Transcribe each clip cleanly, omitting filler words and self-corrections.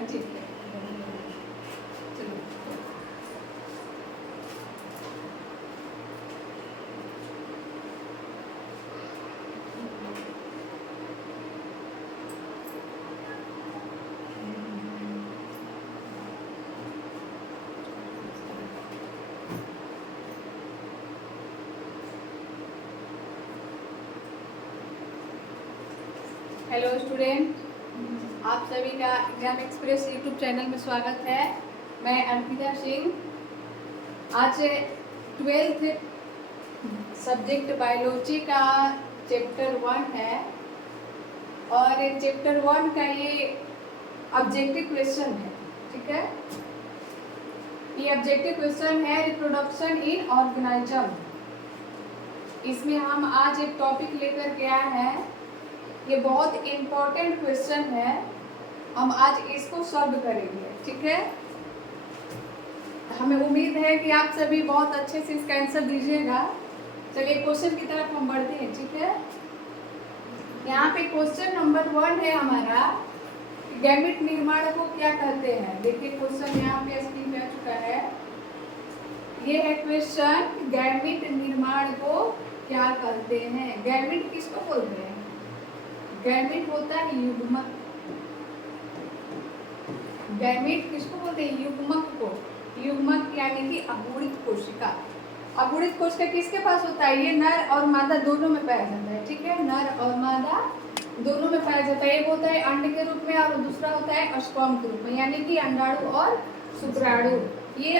ठीक है, चलो। हेलो स्टूडेंट, आप सभी का एग्जाम एक्सप्रेस यूट्यूब चैनल में स्वागत है। मैं अर्पिता सिंह। आज 12th सब्जेक्ट बायोलॉजी का चैप्टर 1 है और चैप्टर 1 का ये ऑब्जेक्टिव क्वेश्चन है। ठीक है, ये ऑब्जेक्टिव क्वेश्चन है रिप्रोडक्शन इन ऑर्गेनिज्म। इसमें हम आज एक टॉपिक लेकर के आए हैं, ये बहुत इम्पोर्टेंट क्वेश्चन है, हम आज इसको सॉल्व करेंगे। ठीक है, हमें उम्मीद है कि आप सभी बहुत अच्छे से इसका आंसर दीजिएगा। चलिए क्वेश्चन की तरफ हम बढ़ते हैं। ठीक है, यहाँ पे क्वेश्चन नंबर 1 है हमारा, गैमीट निर्माण को क्या कहते हैं। देखिए क्वेश्चन यहाँ पे स्क्रीन पे आ चुका है। ये है क्वेश्चन, गैमीट निर्माण को क्या कहते हैं। गैमीट किसको बोलते हैं? गैमीट होता है युग्मक। गैमीट किसको बोलते हैं? युग्मक को। युग्मक यानी कि अगुणित कोशिका। अगुणित कोशिका किसके पास होता है? ये नर और मादा दोनों में पाया जाता है। ठीक है, नर और मादा दोनों में पाया जाता है। एक होता है अंड के रूप में और दूसरा होता है स्पर्म के रूप में, यानी कि अंडाणु और शुक्राणु। ये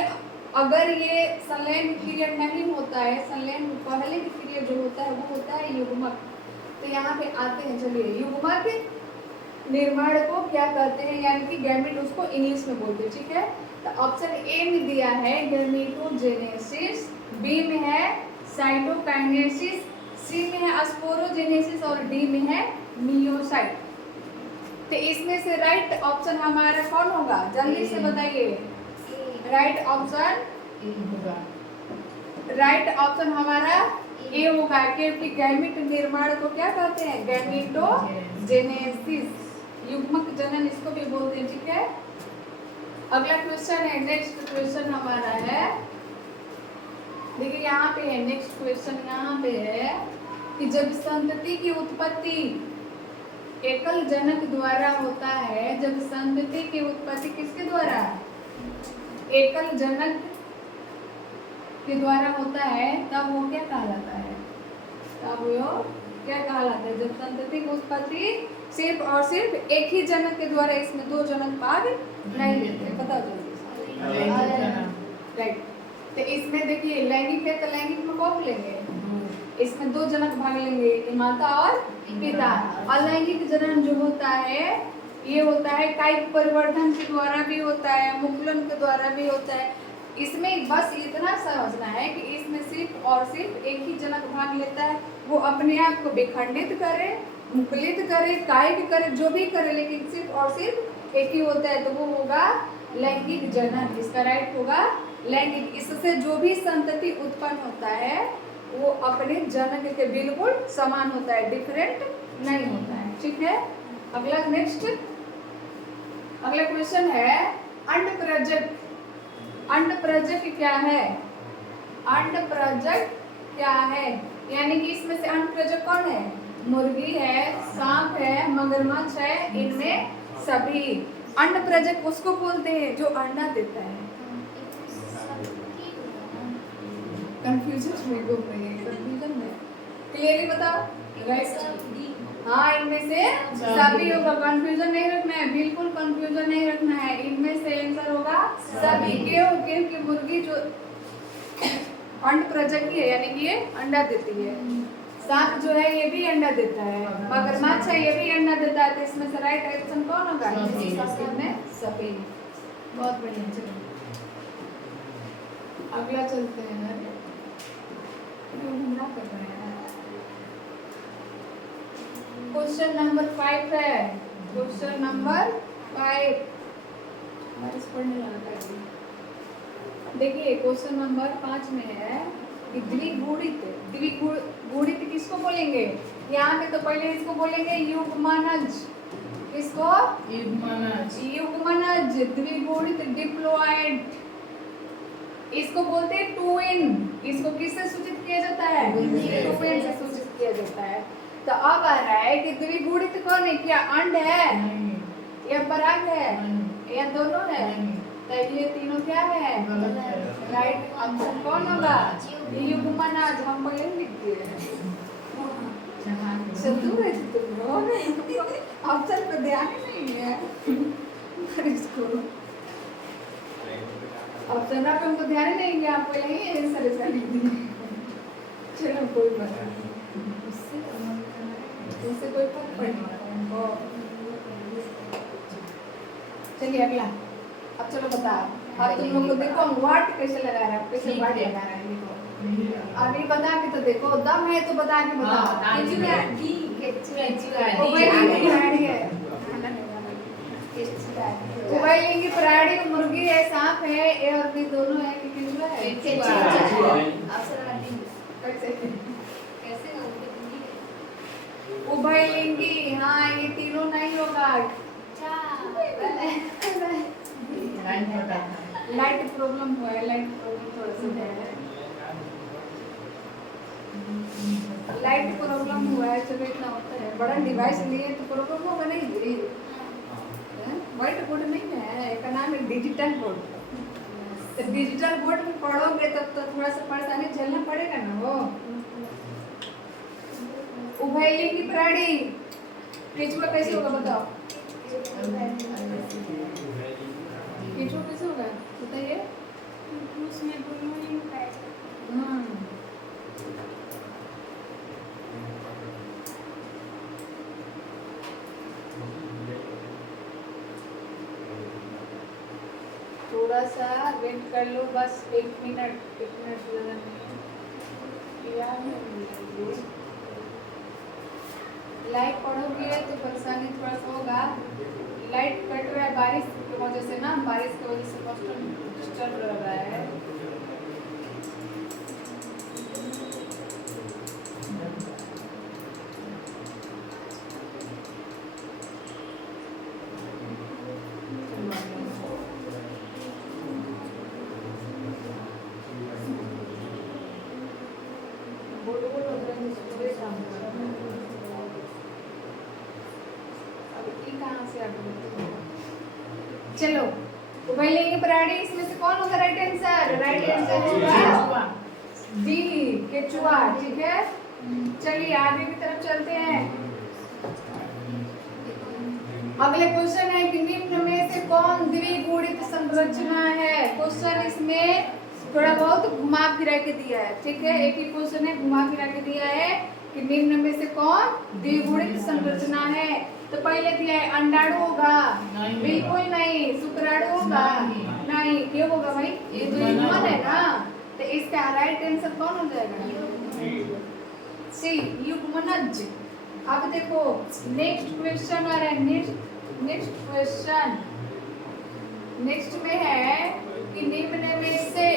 अगर ये संलयन पीरियड नहीं होता है, संलयन पहले की पीरियड जो होता है वो होता है युग्मक। तो यहाँ पे आते हैं, चलिए युग्मक निर्माण को क्या कहते हैं, यानी कि गैमीट उसको इंग्लिश में बोलते हैं। ठीक है, तो ऑप्शन ए में दिया है गैमेटोजेनेसिस, बी में है साइटोकाइनेसिस, सी में है स्पोरोजेनेसिस और डी में है मियोसाइट। तो इसमें से राइट ऑप्शन हमारा कौन होगा? जल्दी से बताइए। राइट ऑप्शन हमारा ए होगा, क्योंकि गैमीट निर्माण को क्या कहते हैं? गैमेटोजेनेसिस, युग्मक जनन इसको भी बोलते हैं। ठीक है, अगला क्वेश्चन है, नेक्स्ट क्वेश्चन हमारा है, देखिए यहाँ पे है नेक्स्ट क्वेश्चन। यहाँ पे है कि जब संतति की उत्पत्ति एकल जनक द्वारा होता है, जब संतति की उत्पत्ति किसके द्वारा? एकल जनक के द्वारा होता है, तब वो क्या कहलाता है? तब वो क्या कहलाता है? जब संतति की उत्पत्ति सिर्फ और सिर्फ एक ही जनक के द्वारा, इसमें दो जनक भाग नहीं लेते। बताओ जल्दी। राइट, तो इसमें देखिए लैंगिक है, तो लैंगिक में कौन लेंगे? इसमें दो जनक भाग लेंगे, माता और पिता। अलैंगिक जनन जो होता है ये होता है कायिक परिवर्तन के द्वारा भी होता है, मुकुलन के द्वारा भी होता है। इसमें बस इतना समझना है कि इसमें सिर्फ और सिर्फ एक ही जनक भाग लेता है, वो अपने आप को विखंडित करे, मुकुलित करे, कायिक करे, जो भी करे, लेकिन सिर्फ और सिर्फ एक ही होता है, तो वो होगा लैंगिक जनन। इसका राइट होगा लैंगिक। इससे जो भी संतति उत्पन्न होता है वो अपने जनक के बिल्कुल समान होता है, डिफरेंट नहीं होता है। ठीक है, अगला नेक्स्ट अगला क्वेश्चन है, अंडप्रजक। अंडप्रजक क्या है? अंडप्रजक क्या है, यानी कि इसमें से अंडप्रजक कौन है? मुर्गी है, सांप है, मगरमच्छ है, इनमें सभी। अंडप्रजक उसको बोलते हैं जो अंडा देता है। कंफ्यूजन में घूम रही है, कंफ्यूजन में क्लियरली बताओ। हाँ, इनमें से सभी होगा, कंफ्यूजन नहीं रखना है, बिल्कुल कंफ्यूजन नहीं रखना है। इनमें से आंसर होगा सभी। क्यों? क्योंकि मुर्गी जो अंडप्रजक है, यानी कि ये अंडा देती है। सांप जो है ये भी अंडा देता है, मगरमच्छ है ये भी अंडा देता है। तो इसमें से राइट ऑप्शन कौन होगा? सभी। बहुत बढ़िया। चलो अगला चलते हैं। क्वेश्चन नंबर 5 है, क्वेश्चन नंबर 5 पढ़ने लगा। देखिए क्वेश्चन नंबर 5 में है कि द्विगुणित। द्विगुणित किसको बोलेंगे? यहाँ पे तो पहले इसको बोलेंगे युग्मनज। किसको? युग्मनज। द्विगुणित डिप्लॉइड, इसको बोलते हैं ट्विन। इसको किससे सूचित किया जाता है? ट्विन से सूचित किया जाता है। तो अब आ रहा है कि द्विगुणित कौन है? क्या अंड है या पराग है या दोनों है? तो ये तीनों क्या है? राइट आंसर कौन होगा? युग्मनाज। हम पहले लिख दिए चतुर है तुम लोग, ऑप्शन पे ध्यान ही नहीं है पर इसको ऑप्शन पे हमको ध्यान ही नहीं है, आपको यही आंसर इसका लिख दिए। चलो कोई बात नहीं, उससे कोई फर्क पड़ेगा। चलिए अगला। अब चलो बताओ, अब तुम लोग को देखो हम वाट कैसे लगा रहे हैं, कैसे वाट लगा रहे हैं। देखो अभी बता के तो देखो, दम है तो बता के बताओ। उभयलिंगी प्राणी मुर्गी है, सांप है, ए और बी दोनों है, लेकिन उभयलिंगी। हाँ ये तीनों नहीं होगा। लाइट प्रॉब्लम हुआ है, लाइट प्रॉब्लम थोड़ा सा है, लाइट प्रॉब्लम हुआ है। चलो इतना होता है, बड़ा डिवाइस लिए तो प्रॉब्लम होगा नहीं। व्हाइट बोर्ड नहीं है, इसका नाम है डिजिटल बोर्ड। तो डिजिटल बोर्ड में पढ़ोगे तब तो थोड़ा सा परेशानी झेलना पड़ेगा ना। वो उभयलिंगी प्राणी केचुआ कैसे होगा बताओ? केचुआ कैसे होगा बताइए? उसमें दोनों ही थोड़ा सा वेट कर लो, बस 1 मिनट, 1 मिनट ज़्यादा नहीं। लाइट पढ़ोगे तो परेशानी थोड़ा सा होगा। लाइट कट रहा है बारिश की वजह से ना, बारिश की वजह से कॉस्टम डिस्टर्ब रहा है। चलो उभयलिंगी प्राणी, इसमें से कौन होगा राइट आंसर? राइट आंसर होगा डी केचुआ। ठीक है, चलिए आगे की तरफ चलते हैं। अगले क्वेश्चन है कि निम्न में से कौन द्विगुणित संरचना है? क्वेश्चन इसमें थोड़ा बहुत घुमा फिरा के दिया है। ठीक है, एक ही क्वेश्चन है, घुमा फिरा के दिया है कि निम्न में से कौन द्विगुणित संरचना है। तो पहले दिया है अंडाणु होगा, बिल्कुल नहीं। शुक्राणु होगा, नहीं। क्यों होगा भाई? ये तो युग्मन है ना, तो इसका राइट आंसर कौन हो जाएगा? सी युग्मनज। अब देखो नेक्स्ट क्वेश्चन आ रहा है। नेक्स्ट क्वेश्चन नेक्स्ट में है कि निम्न में से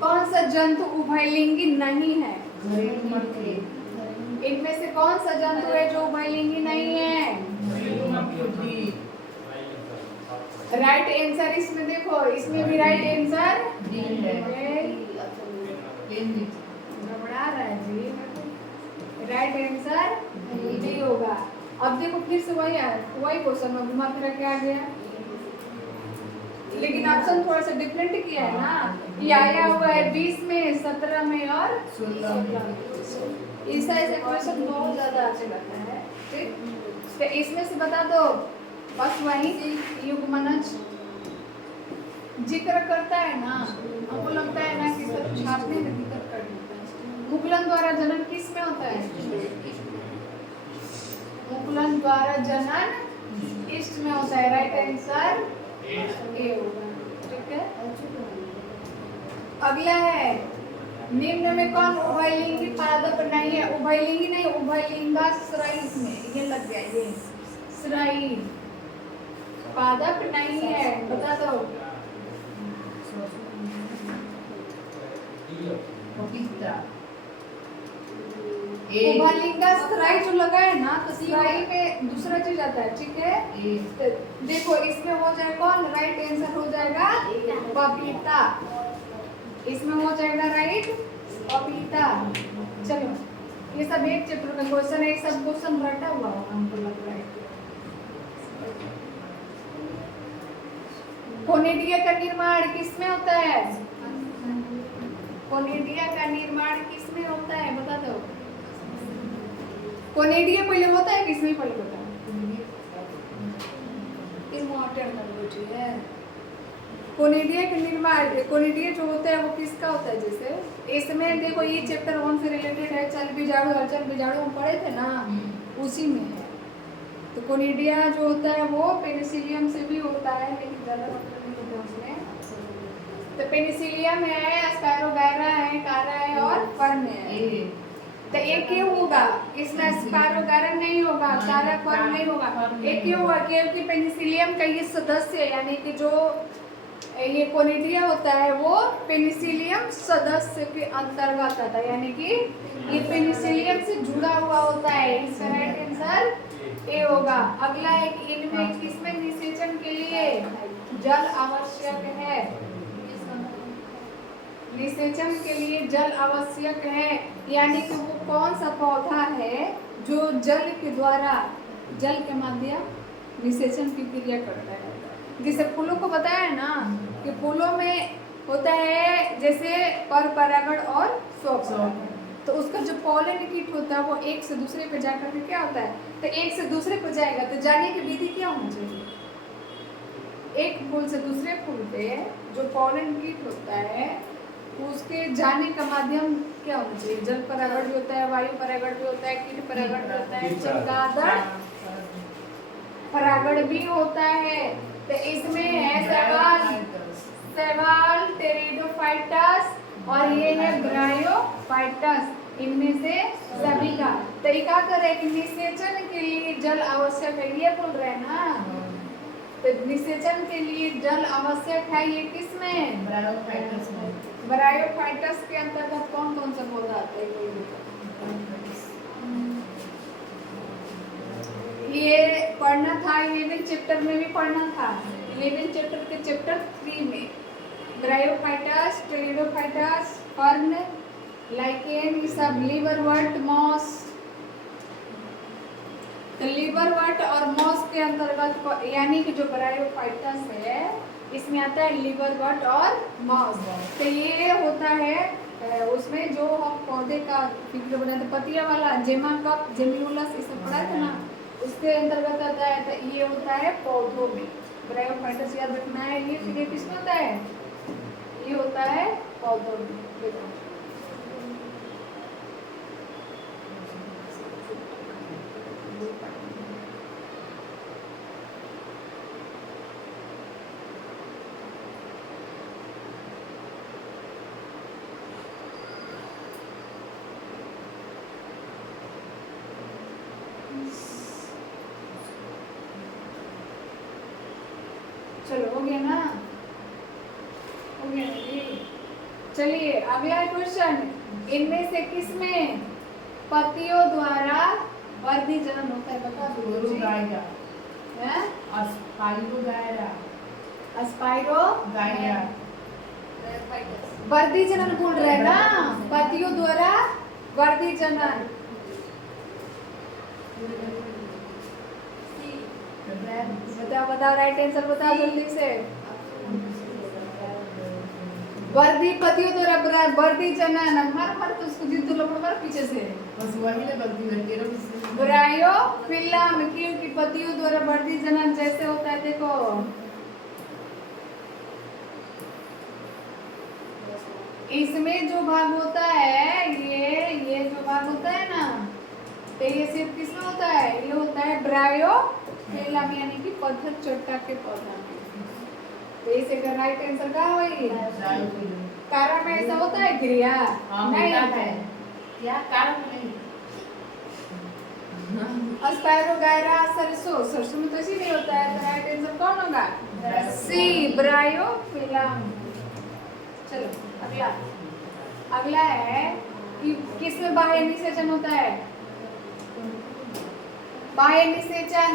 कौन सा जंतु उभयलिंगी नहीं है? इनमें से कौन सा जंतु है जो उभयलिंगी नहीं है? राइट आंसर इसमें देखो, इसमें भी राइट आंसर घबरा रहा है जी। राइट आंसर डी होगा। अब देखो फिर से वही क्वेश्चन में घुमा फिरा के आ गया, लेकिन ऑप्शन थोड़ा सा डिफरेंट किया है ना। ये आया हुआ है 20 में, 17 में और 16 में। ऐसा क्वेश्चन बहुत ज्यादा अच्छे लगता है। ठीक, तो इसमें से बता दो बस वही युग्मनज जिक्र करता है ना, हमको लगता है ना कि सब छापने में दिक्कत कर देता है। मुकुलन द्वारा जनन किस में होता है? मुकुलन द्वारा जनन ईस्ट में होता है। राइट आंसर ए होगा। ठीक है, अगला है निम्न में कौन उभयलिंगी पादप नहीं है? उभयलिंगी नहीं, उभयलिंगाश्रयी में ये लग गया, ये श्रयी पादप नहीं है। बता दो। उभयलिंगा स्त्राई जो लगा है ना, तो स्त्राई में दूसरा चीज आता है, ठीक है। तो देखो इसमें हो जाएगा कौन, राइट आंसर हो जाएगा पपीता, इसमें हो जाएगा राइट पपीता। चलो ये सब एक चैप्टर का क्वेश्चन है, सब क्वेश्चन रटा हुआ होगा हमको लग रहा है। कोनिडिया का निर्माण किसमें होता है, कोनिडिया का निर्माण किसमें होता है बता दो। कोनिडिया पहले होता है किसमें पहले होता है, इमोर्टल है। कोनिडिया का निर्माण, कोनिडिया जो होता है वो किसका होता है, जैसे इसमें देखो ये चैप्टर 1 से रिलेटेड है, चल बीजाणु हलचल बीजाणु हम पढ़े थे ना, उसी में है। तो कोनिडिया जो होता है वो पेनिसिलियम से भी होता है, लेकिन ज़्यादा डॉक्टर नहीं होता उसमें। तो पेनिसिलियम है, एस्पायरोगायरा है, कारा है और फर्न है। तो एक ही होगा इसमें, एस्पायरोगायरा नहीं होगा, कारा फर्न नहीं होगा, एक ही होगा क्योंकि पेनिसिलियम का ये सदस्य है, यानी कि जो ये कोनिडिया होता है वो पेनिसिलियम सदस्य के अंतर्गत आता है, यानी कि ये पेनिसिलियम से जुड़ा हुआ होता है। इसका राइट आंसर ए होगा। अगला एक, इनमें किसमें निषेचन के लिए जल आवश्यक है, निषेचन के लिए जल आवश्यक है, यानी कि वो कौन सा पौधा है जो जल के द्वारा, जल के माध्यम निषेचन की क्रिया करता है। जैसे फूलों को बताया ना कि फूलों में होता है जैसे पर परागण और स्वपरागण, तो उसका जो पॉलन कीट होता है वो एक से दूसरे पे जाकर के क्या होता है, तो एक से दूसरे पे जाएगा, तो जाने की विधि क्या होनी चाहिए, एक फूल से दूसरे फूल पे जो पॉलन कीट होता है उसके जाने का माध्यम क्या होना चाहिए, जल परागण भी होता है, वायु परागण भी होता है, कीट परागण भी होता है, चमगादड़ परागण भी होता है। तो इसमें है सेवाल टेरिडोफाइटस और ये है ब्रायोफाइटस, इनमें से सभी का। तो ये क्या कर रहे हैं कि निषेचन के लिए जल आवश्यक है, ये बोल रहे हैं ना। तो निषेचन के लिए जल आवश्यक है, ये किसमें, ब्रायोफाइटस में। ब्रायोफाइटस के अंतर्गत कौन कौन सा पौधा आता है, ये पढ़ना था, 11 चैप्टर में भी पढ़ना था, 11 चैप्टर के चैप्टर 3 में। ब्रायोफाइटस, टेरिडोफाइटस, फर्न, लाइकेन, ये सब लिवरवर्ट, मॉस। तो लिवरवर्ट और मॉस के अंतर्गत, यानी कि जो ब्रायोफाइटस है इसमें आता है लिवरवर्ट और मॉस। तो ये होता है उसमें जो हम पौधे का फिगर बनाते, पतिया वाला जेमा कप, जेम्यूलस, ये सब पढ़ा था ना, उसके अंतर्गत आता है। तो ये होता है पौधों में, ब्रायोफाइटस याद रखना है। ये फिर किसमें होता है, ये होता है पौधों में। देखो चलो हो गया ना, हो गया ना जी। चलिए अगला क्वेश्चन, इनमें से किसमें पतियों द्वारा वर्धी जनन होता है, बता दो जी। अस्पाइरोगायरा, वर्धी जनन बोल रहे हैं ना, पतियों द्वारा वर्धी जनन। बताओ बताओ, राइट आंसर बताओ जल्दी से। वर्धी पतियों द्वारा वर्धी जनन, मर तो उसको जिद्दू लपड़ मार पीछे से, बस वही ले गलती करके रो। ब्रायोफिलम की पतियों द्वारा वर्धी जनन जैसे होता है, देखो इसमें जो भाग होता है, ये जो भाग होता है ना, तो ये सिर्फ किसमें होता है, ये होता है ब्रायोफिलम, यानी कि पत्थर चट्टा के पौधा में। तो इसे का राइट आंसर क्या होगी, कारण में ऐसा होता है क्रिया नहीं होता है, क्या कारण नहीं। अस्पायरोगायरा सरसों में तो ऐसी नहीं होता है, तो राइट आंसर कौन होगा, सी ब्रायोफिलम। चलो अगला है किसमें बाह्य निषेचन होता है? बाह्य निषेचन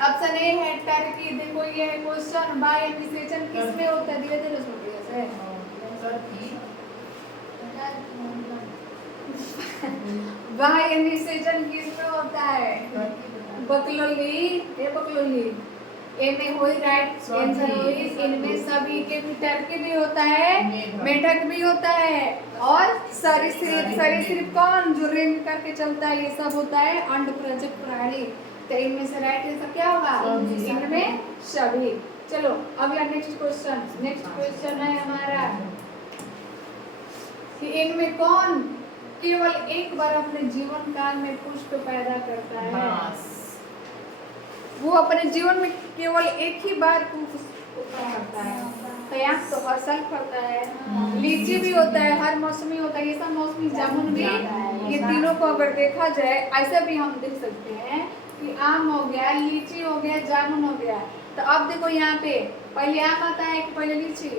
ऑप्शन ए है टर्की। देखो ये है क्वेश्चन, बाह्य निषेचन किसमें होता है? धीरे धीरे सुनिए से। बाह्य निषेचन किसमें होता है? बकलोली, ये बकलोली ए में हुई राइट आंसर हुई। इनमें सभी के टर्की भी होता है, मेढक भी होता है, और सरीसृप। सरीसृप कौन? जो रेंग करके चलता है, ये सब होता है अंडप्रजक प्राणी। तो इनमें से राइट आंसर क्या होगा? इनमें सभी। चलो अगला नेक्स्ट क्वेश्चन। नेक्स्ट क्वेश्चन है हमारा कि इनमें कौन केवल एक बार अपने जीवन काल में पुष्प पैदा करता है? वो अपने जीवन में केवल एक ही बार पुष्प करता है। कयांक तो हर साल फलता है, लीची भी होता है, हर मौसमी होता है, ये सब मौसमी जामुन भी। ये तीनों को अगर देखा जाए ऐसा भी हम देख सकते हैं कि आम हो गया, लीची हो गया, जामुन हो गया। तो अब देखो यहाँ पे पहले आम आता है कि पहले लीची?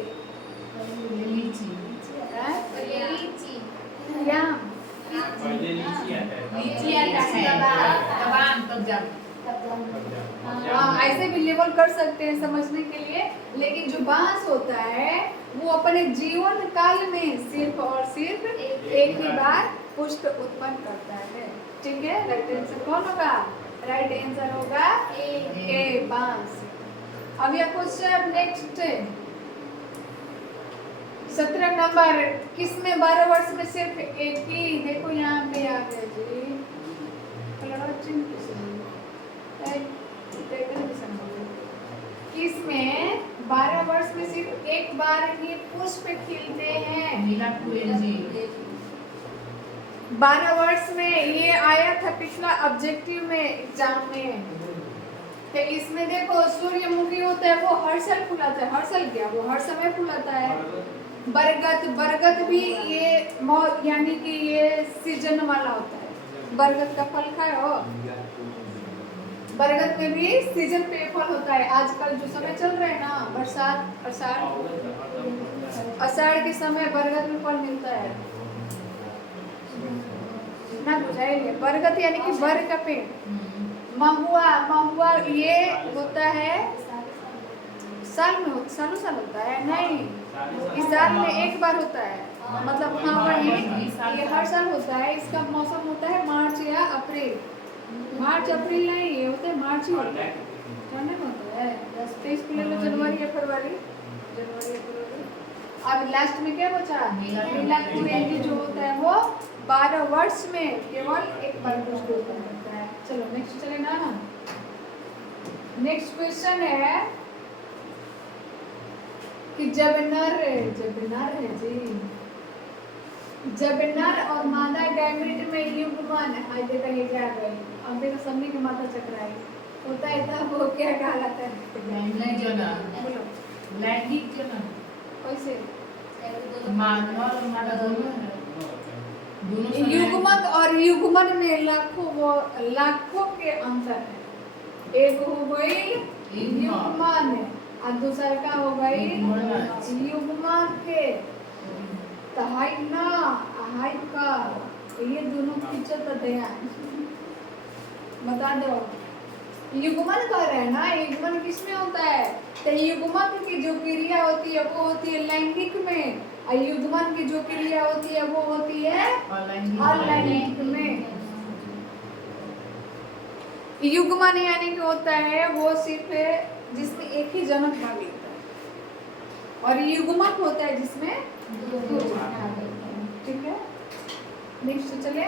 लीची ऐसे भी लेबल कर सकते हैं समझने के लिए। लेकिन जो बांस होता है वो अपने जीवन काल में सिर्फ और सिर्फ एक ही बार पुष्प उत्पन्न करता है। ठीक है, राइट आंसर कौन होगा? राइट आंसर होगा ए, बांस। अब यह क्वेश्चन नेक्स्ट 17 नंबर, किसमें 12 वर्ष में सिर्फ एक ही? देखो यहाँ पे आ गया जी, किसमें 12 वर्ष में सिर्फ एक बार ही पुष्प खिलते हैं? 12 वर्ष में ये आया था पिछला ऑब्जेक्टिव में एग्जाम में। तो इसमें देखो सूर्यमुखी होता है वो हर साल फुलाता है, हर साल क्या वो हर समय फुलाता है। बरगद भी ये यानी कि ये सीजन वाला होता है। बरगद का फल खाए हो? बरगद में भी सीजन पे फल होता है। आजकल जो समय चल रहा है ना, बरसात, आषाढ़ के समय बरगद में फल मिलता है ना, बुझाइए। बरगद यानी कि बर का पेड़। महुआ ये होता है साल में, सालों साल होता है नहीं, इस साल में एक बार होता है। मतलब हाँ वही, ये हर साल होता है। इसका मौसम होता है मार्च या अप्रैल। मार्च अप्रैल नहीं, ये होता है मार्च ही होता है, ठंडे में होता है। 23 को ले लो, जनवरी या फरवरी, जनवरी या फरवरी। अब लास्ट में क्या बचा? मीलादुन्नबी जो होता है वो 12 वर्ष में केवल एक बार पुष्प उत्पन्न करता है। चलो नेक्स्ट चलेगा ना। नेक्स्ट क्वेश्चन है कि जब नर और मादा गैमेट में युग्मन, आगे कहीं जा गई, अब देखो सबने की माथा चकराई होता है तब वो क्या कहलाता है? बोलो लैंगिक जनन। कैसे? मादा और मादा दोनों युग्मक और युग्मन में लाखों के अंतर है। एक हो गई युग्मन और दूसरा का हो गई युग्मक के। हाई ना हाई का ये दोनों फीचर तो ध्यान बता दो। युग्मन कर रहे हैं ना, युग्मन किसमें होता है? तो युग्मक की जो क्रिया होती है वो होती है लैंगिक में, और युग्मन की जो क्रिया होती है वो होती है अलैंगिक में। युग्मन यानी कि होता है वो सिर्फ जिसमें एक ही जनक भाग लेता है, और युग्मक होता है जिसमें दो जनक। ठीक है, नेक्स्ट चले।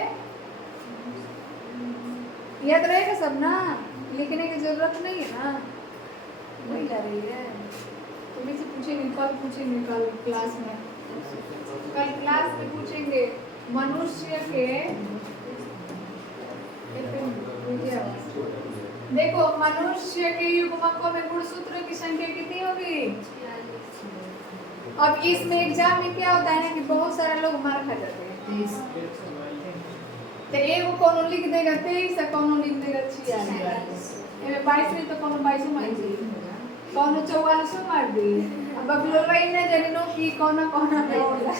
याद रहेगा सब ना, लिखने की जरूरत नहीं है ना, वही जा रही है। तुम्हें से पूछेंगे, कल पूछेंगे, कल क्लास में, कल क्लास में पूछेंगे मनुष्य के। देखो मनुष्य के युग्मकों में गुणसूत्रों की संख्या कितनी होगी? अब इसमें एग्जाम में क्या होता है कि बहुत सारे लोग मार खा जाते हैं। तो एक कौन लिख देगा 23, कौन लिख देगा 46, 22 में तो कौन 22 मार दी, कौन 44 मार दी। अब लोग इन जनिनो की कौन में होला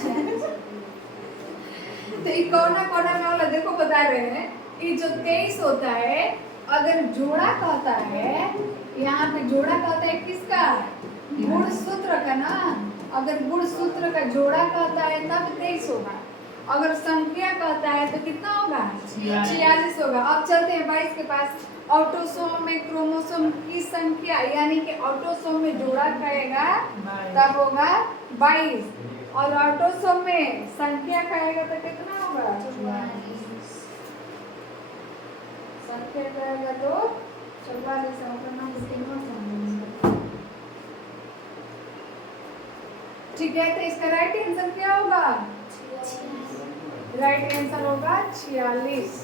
तो ये कोना कोना में वाला देखो बता रहे हैं, ये जो 23 होता है, अगर जोड़ा कहता है, यहाँ पे जोड़ा कहता है किसका, गुण सूत्र का ना। अगर गुण सूत्र का जोड़ा कहता है तब 23 होगा, अगर संख्या कहता है तो कितना होगा, 46 होगा। अब चलते हैं 22 के पास। ऑटोसोम में क्रोमोसोम की संख्या, यानी कि ऑटोसोम में जोड़ा कहेगा तब होगा 22, और ऑटोसोम में संख्या कहेगा तो कितना होगा, संख्या कहेगा तो 44। ठीक है, तो इसका राइट आंसर क्या होगा, राइट आंसर होगा 46।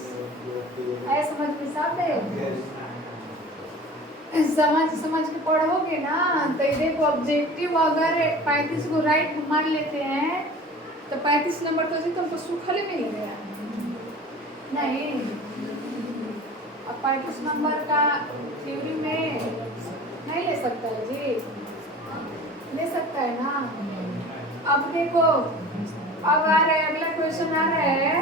ऐ समझ में साफ है, समझ के पढ़ोगे ना तो ये देखो ऑब्जेक्टिव अगर 35 को राइट मान लेते हैं तो 35 नंबर तो जी तुमको सूखल मिल गया नहीं। अब 35 नंबर का थ्योरी में नहीं ले सकता है जी, ले सकता है ना। अब देखो अब आ रहा है अगला क्वेश्चन आ रहा है,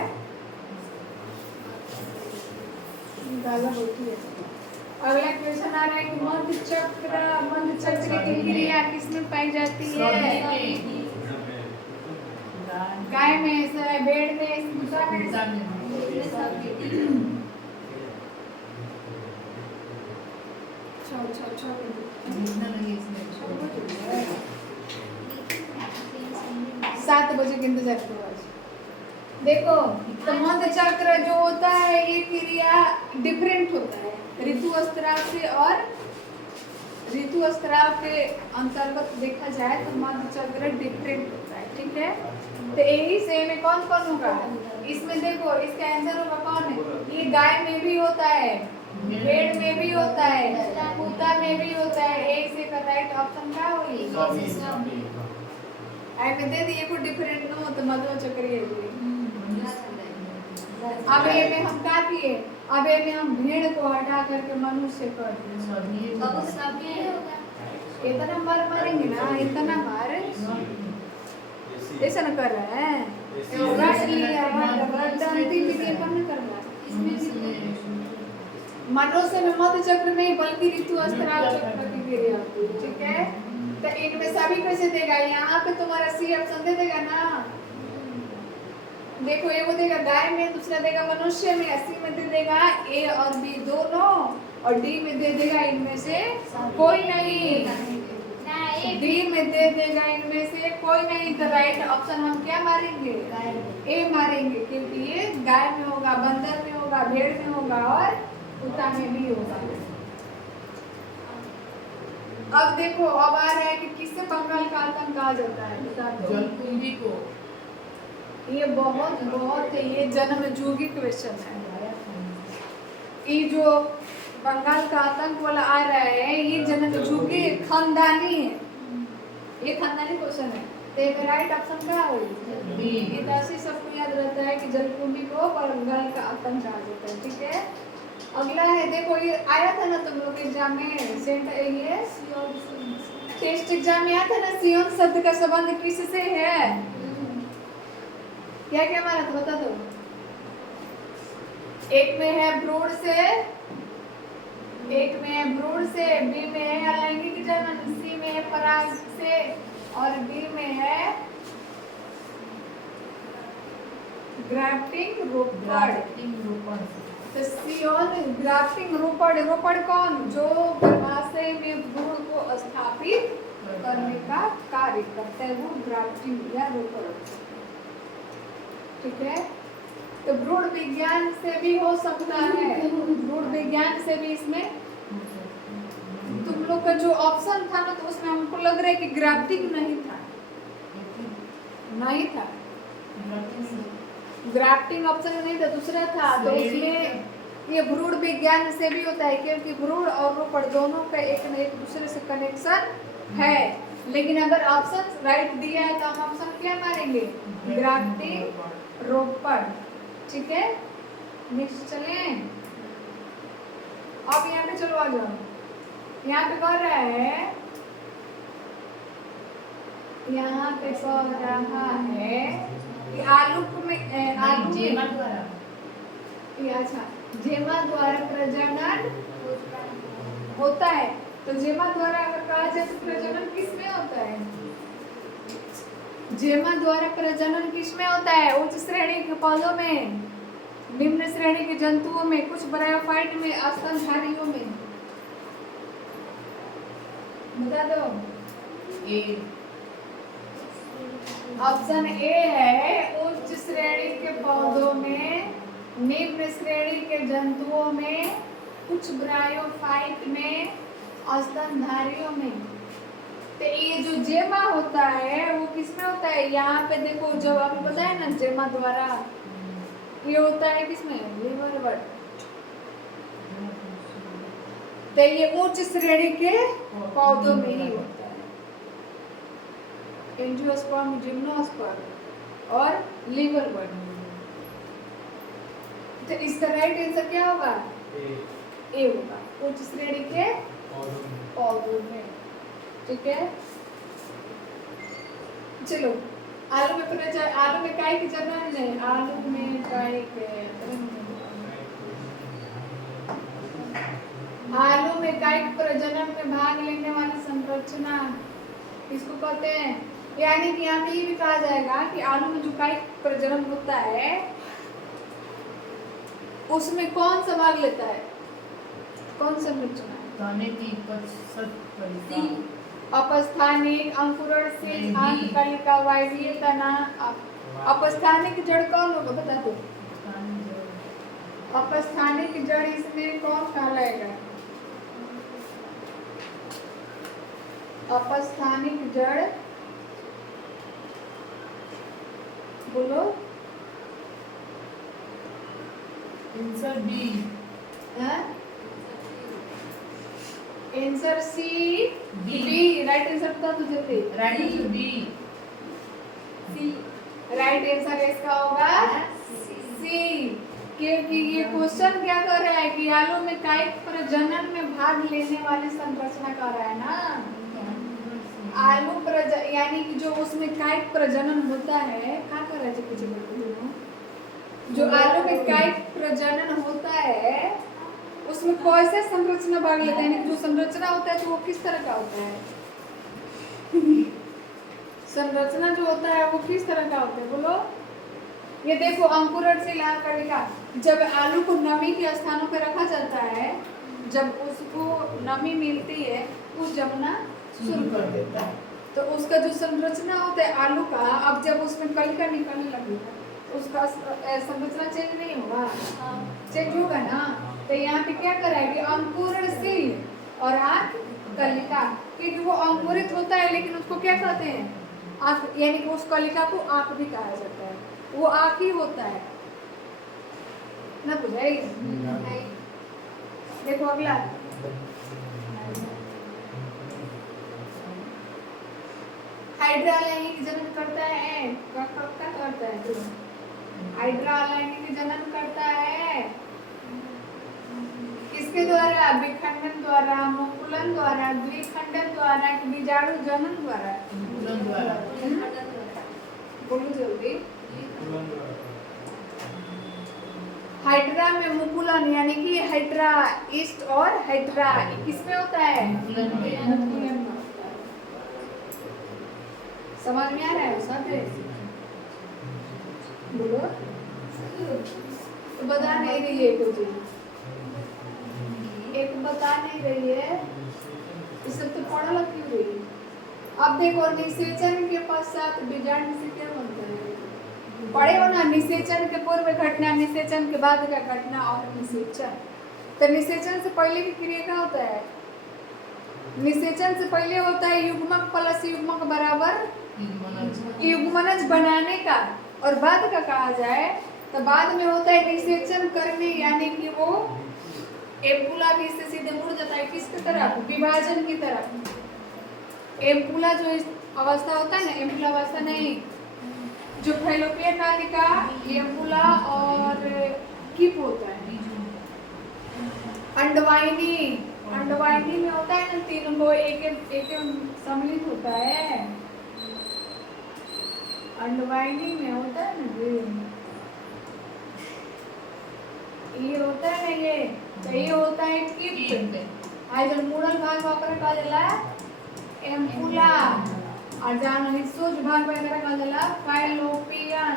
अगला क्वेश्चन आ रहा है कि मध्य चक्र की क्रिया किसमें पाई जाती है, गाय में, भेड़ में, कुत्ता में। सात बजे के इंतजार करो। देखो तो मध्य चक्र जो होता है ये क्रिया डिफरेंट होता है ऋतुस्राव से, और ऋतुस्राव के अंतर्गत देखा जाए तो मध्य चक्र डिफरेंट होता है। ठीक है, तो यही से में कौन कौन होगा, इसमें देखो इसका आंसर होगा कौन है, ये गाय में भी होता है, भेड़ में भी होता है, कुत्ता में भी होता है। एक से का राइट ऑप्शन क्या होगी, आई में दे दिए को डिफरेंट न हो तो मध्य चक्र ये हुई। अब ये में हम क्या किए, अब ये में हम भेड़ को हटा करके मनुष्य कर दिए, इतना मार मारेंगे ना, इतना मार ऐसा न कर रहे हैं, मनुष्य में मध्य चक्र नहीं बल्कि ऋतुस्राव चक्र की क्रिया होती है। ठीक है, तो इनमें सभी कैसे देगा, यहाँ पे तुम्हारा सी ऑप्शन दे देगा ना। देखो एगो देगा गाय में, दूसरा देगा मनुष्य में, सी में दे देगा ए और बी दोनों, और डी में दे देगा इनमें से कोई नहीं, डी में दे देगा इनमें से कोई नहीं। तो राइट ऑप्शन हम क्या मारेंगे, ए मारेंगे, क्योंकि ये गाय में होगा, बंदर में होगा, भेड़ में होगा और कुत्ता में भी होगा। अब देखो अब आ रहा है कि किससे बंगाल का आतंक कहा जाता है, बता दो। जलकुंभी को, ये बहुत ये जन्मजूगी क्वेश्चन है। ये जो बंगाल का आतंक वाला आ रहा है ये जन्मजूगी खानदानी है, ये खानदानी क्वेश्चन है। तो एक राइट ऑप्शन क्या होगी, ये तो ऐसे सबको याद रहता है कि जलकुंभी को बंगाल का आतंक कहा जाता है। ठीक है, अगला है, देखो ये आया था ना तुम लोग एग्जाम में, ये टेस्ट एग्जाम में आया था ना, सियोन शब्द का संबंध किससे है, क्या क्या मारा था बता दो। एक में है भ्रूण से, एक में है भ्रूण से, बी में है अलैंगिक जनन, सी में है पराग से, और डी में है ग्राफ्टिंग रोपड़। तो सियोन ग्राफ्टिंग रोपड़, रोपड़ कौन, जो गर्भाशय में भ्रूण को स्थापित करने का कार्य करता है वो ग्राफ्टिंग या रोपड़। ठीक है, तो भ्रूण विज्ञान से भी हो सकता है, भ्रूण विज्ञान से भी इसमें तुम लोग का जो ऑप्शन था ना तो उसमें हमको लग रहा है कि ग्राफ्टिंग नहीं था, नहीं था, ग्राफ्टिंग ऑप्शन नहीं था, दूसरा था। तो उसमें ये भ्रूण विज्ञान से भी होता है क्योंकि भ्रूण और रोपड़ दोनों का एक न एक दूसरे से कनेक्शन है। लेकिन अगर ऑप्शन राइट दिया है तो हम ऑप्शन क्या मारेंगे, ग्राफ्टिंग रोपड़। ठीक है, नेक्स्ट चले। अब यहाँ पे चलो आ जाओ, यहाँ पे कह रहा है यहाँ पे कह रहा है कि आलू में आलू जेमा में द्वारा अच्छा जेमा द्वारा प्रजनन होता है। तो जेमा द्वारा अगर कहा जाए तो प्रजनन किसमें होता है? जेमा द्वारा प्रजनन किसमें होता है? उच्च श्रेणी के पौधों में, निम्न श्रेणी के जंतुओं में, कुछ ब्रायोफाइट में, स्तनधारियों में। बता दो। ए ऑप्शन ए है उच्च श्रेणी के पौधों में, निम्न श्रेणी के जंतुओं में, कुछ ब्रायोफाइट में, स्तनधारियों में। तो ये जो जेमा होता है वो किसमें होता है? यहाँ पे देखो, जब आपको पता है ना जेमा द्वारा, ये होता है किसमें? Liver but. तो ये उच्च श्रेणी के पौधों में ही होता है। एंजियोस्पर्म, जिम्नोस्पर्म और लिवर बट। तो इसका राइट आंसर क्या होगा? ए होगा, उच्च श्रेणी के पौधों में। ठीक है, चलो आलू में आलू में काई की जनन है। आलू में काई के आलू में कायिक प्रजनन में भाग लेने वाली संरचना किसको कहते हैं? यानी कि यहाँ पे ये भी कहा जाएगा कि आलू में जो कायिक प्रजनन होता है उसमें कौन सा भाग लेता है? कौन संरचना? अपस्थानिक, अंकुरण से, अंककलिका, वायवीय तना। अपस्थानिक जड़ कौन होगा बता दो? अपस्थानिक जड़ इसमें कौन कहलाएगा? अपस्थानिक जड़ बोलो। Answer B. Answer C, B. Right answer बता दो जल्दी। Right answer B. C right answer इसका होगा सी। क्योंकि ये क्वेश्चन क्या कर रहा है कि आलू में कायिक प्रजनन में भाग लेने वाली संरचना कर रहा है ना। आलू यानी कि जो उसमें कायिक प्रजनन होता है, क्या कर रहा है पीछे जो आलू में कायिक प्रजनन होता है उसमें कैसे संरचना भाग लेता है? जो संरचना होता है तो वो किस तरह का होता है? संरचना जो होता है वो किस तरह का होता है बोलो? ये देखो, अंकुरण से लाल कलिका। जब आलू को नमी के स्थानों पर रखा जाता है, जब उसको नमी मिलती है वो जमना शुरू कर देता है। तो उसका जो संरचना होता है आलू का, अब जब उसमें कलिका निकलने लगेगा तो उसका संरचना चेंज नहीं होगा? चेंज होगा ना। तो यहाँ पे क्या कर रहा है कि अंकुरणशील और आंख कलिका, क्योंकि वो अंकुरित होता है लेकिन उसको क्या कहते हैं? आंख। यानी कि उस कलिका को आंख भी कहा जाता है, वो आंख ही होता है ना। बुझाएगी? देखो अगला, हाइड्रा लैंगिक जनन करता है। कब करता है? हाइड्रा लैंगिक जनन करता है किसके द्वारा? विखंडन द्वारा, मुकुलन द्वारा, द्विखंडन द्वारा, बीजाणु जनन द्वारा? बोलो जल्दी। हाइड्रा में मुकुलन, यानी कि हाइड्रा ईस्ट और हाइड्रा किसमें होता है? मुकुलन में। समझ में आ रहा है सब? बोलो। तो बता नहीं रही है कुछ, एक बता नहीं रही है, इस सब तो पढ़ा क्यों रही? अब देखो, निषेचन के पश्चात बीजांड से क्या बनता है? पढ़े हो ना, निषेचन के पूर्व घटना, निषेचन के बाद का घटना और निषेचन। तो निषेचन से पहले की क्रिया क्या होता है? निषेचन से पहले होता है युग्मक प्लस युग्मक बराबर युग्मनज बनाने का, और बाद का कहा जाए तो बाद में होता है निषेचन करने, यानी कि वो एम्पुला भी इससे सीधे मुड़ जाता है किसकी तरफ? विभाजन की तरफ। एम्पुला जो अवस्था होता है ना, एम्पुला अवस्था नहीं, जो फैलोपियन नालिका, एम्पुला और किप होता है। अंडवाहिनी, अंडवाहिनी में होता है ना, तीनों को एक सम्मिलित होता है। अंडरलाइनिंग में होता है ना ये होता है ना ये, तो ये होता है किप्ट। आज जब मूडल भाग वापर का जला एम्पुला और जान हिस्सों जो भाग वगैरह का जला फाइलोपियन।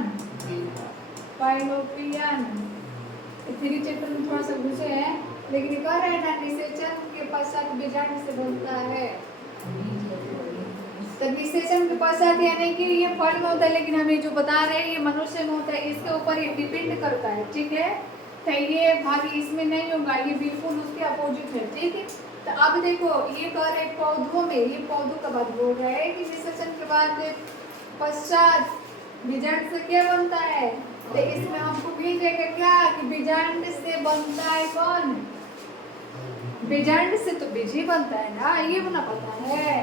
फाइलोपियन इतनी चैप्टर में थोड़ा सा घुसे हैं, लेकिन ये कह रहे हैं ना निषेचन के पश्चात बीजांड से बनता है। तो निषेचन के पश्चात यानी कि ये फल में होता है, लेकिन हमें जो बता रहे हैं ये मनुष्य में होता है, इसके ऊपर ये डिपेंड करता है। ठीक है, तो ये भाग इसमें नहीं होगा, ये बिल्कुल उसके अपोजिट है। ठीक है, तो अब देखो ये कह रहे पौधों में, ये पौधों का बात बोल रहा है कि निषेचन के बाद पश्चात बीजांड से क्या बनता है। तो इसमें हमको मिल जाएगा क्या कि बीजांड से बनता है कौन, बीजांड से तो बीज ही बनता है ना, ये बना पता है।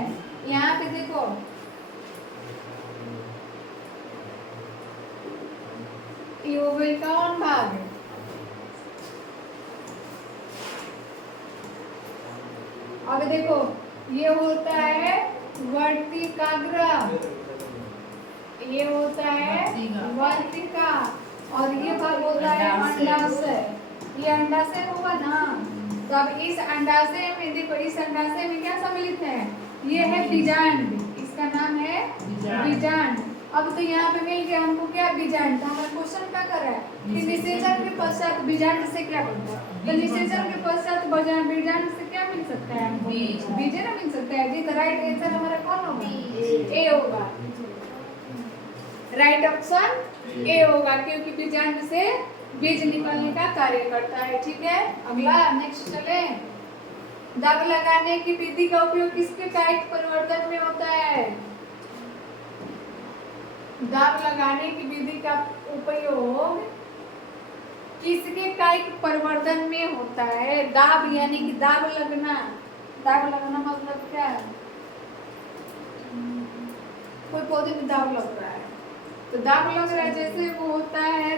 यहाँ पे देखो ये हो गई कौन भाग है, अब देखो ये होता है वर्तिकाग्र, ये होता है वर्तिका, और ये भाग होता है अंडाशय। ये अंडाशय होगा ना, तो अब इस अंडाशय में देखो, इस अंडाशय में क्या सम्मिलित है, ये है बीजांड, इसका नाम है बीजांड। अब तो यहाँ पे मिल गया हमको क्या बीजांड। तो हमारा क्वेश्चन क्या कर रहा है कि निषेचन के पश्चात बीजांड से क्या बनता है। तो निषेचन के पश्चात बीजांड से क्या मिल सकता है हमको, बीज ना मिल सकता है जी। तो राइट आंसर हमारा कौन होगा, ए होगा। राइट ऑप्शन ए होगा, क्योंकि बीजांड से बीज निकलने का कार्य करता है। ठीक है, अगला नेक्स्ट चले। दाग लगाने की विधि का उपयोग किसके कायिक परिवर्तन में होता है। दाग लगाने की विधि का उपयोग किसके कायिक परिवर्तन में होता है। दाग यानी कि दाग लगना, दाग लगना मतलब क्या है, कोई पौधे में दाग लग रहा है, तो दाग लग रहा है जैसे वो होता है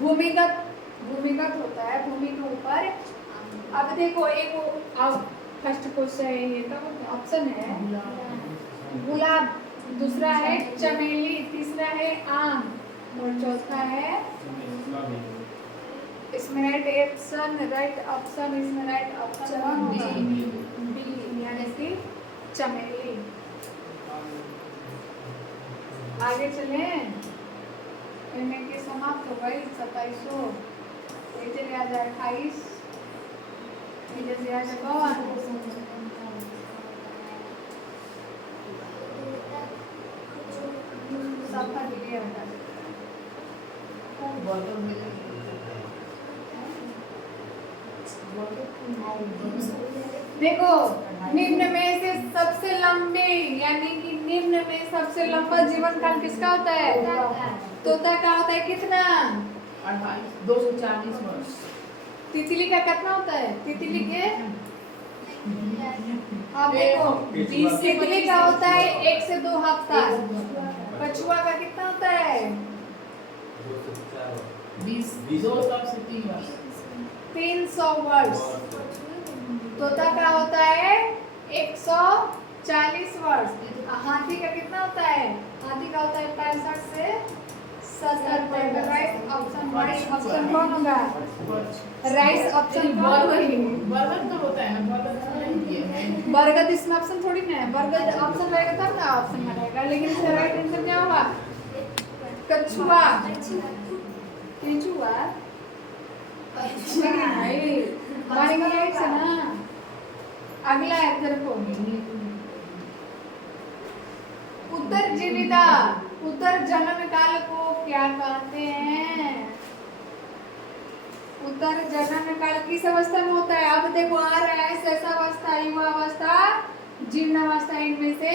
भूमिगत, भूमिगत होता है भूमि के ऊपर। अब देखो एक फर्स्ट क्वेश्चन है, ये तो ऑप्शन है गुलाब, दूसरा है चमेली, तीसरा है आम, और चौथा है इसमें राइट ऑप्शन इसमें राइट ऑप्शन बी यानी कि चमेली। आगे चले, इनमें के समाप्त हो गई 2700, चले आ जाए 28, जैसे आ जाए सफा दिए होता देखो निम्न में से सबसे लंबे यानी कि निम्न में सबसे लंबा जीवन काल किसका होता है, तोता का होता है कितना 240 वर्ष। तितली का कितना होता है, तितली के आप देखो तितली का होता है 1 से 2 हफ्ता, कछुआ का कितना होता है 300 वर्ष, तोता का होता है 140 वर्ष, हाथी का कितना होता है, हाथी का होता है 65 से 70। राइट ऑप्शन कौन होगा, राइट ऑप्शन कौन होगा, बरगद तो होता है ना, बरगद इसमें ऑप्शन थोड़ी ना है, बरगद ऑप्शन रहेगा तब ना ऑप्शन में रहेगा, लेकिन इसका राइट आंसर क्या होगा कछुआ, केचुआ मारेंगे एक से ना। अगला है तेरे को उत्तर जीविता, उत्तर जन्म काल को क्या कहते हैं, उत्तर जन्म काल किस अवस्था में होता है। अब देखो आ रहा है शैशवावस्था, युवावस्था, जीर्णावस्था, इनमें से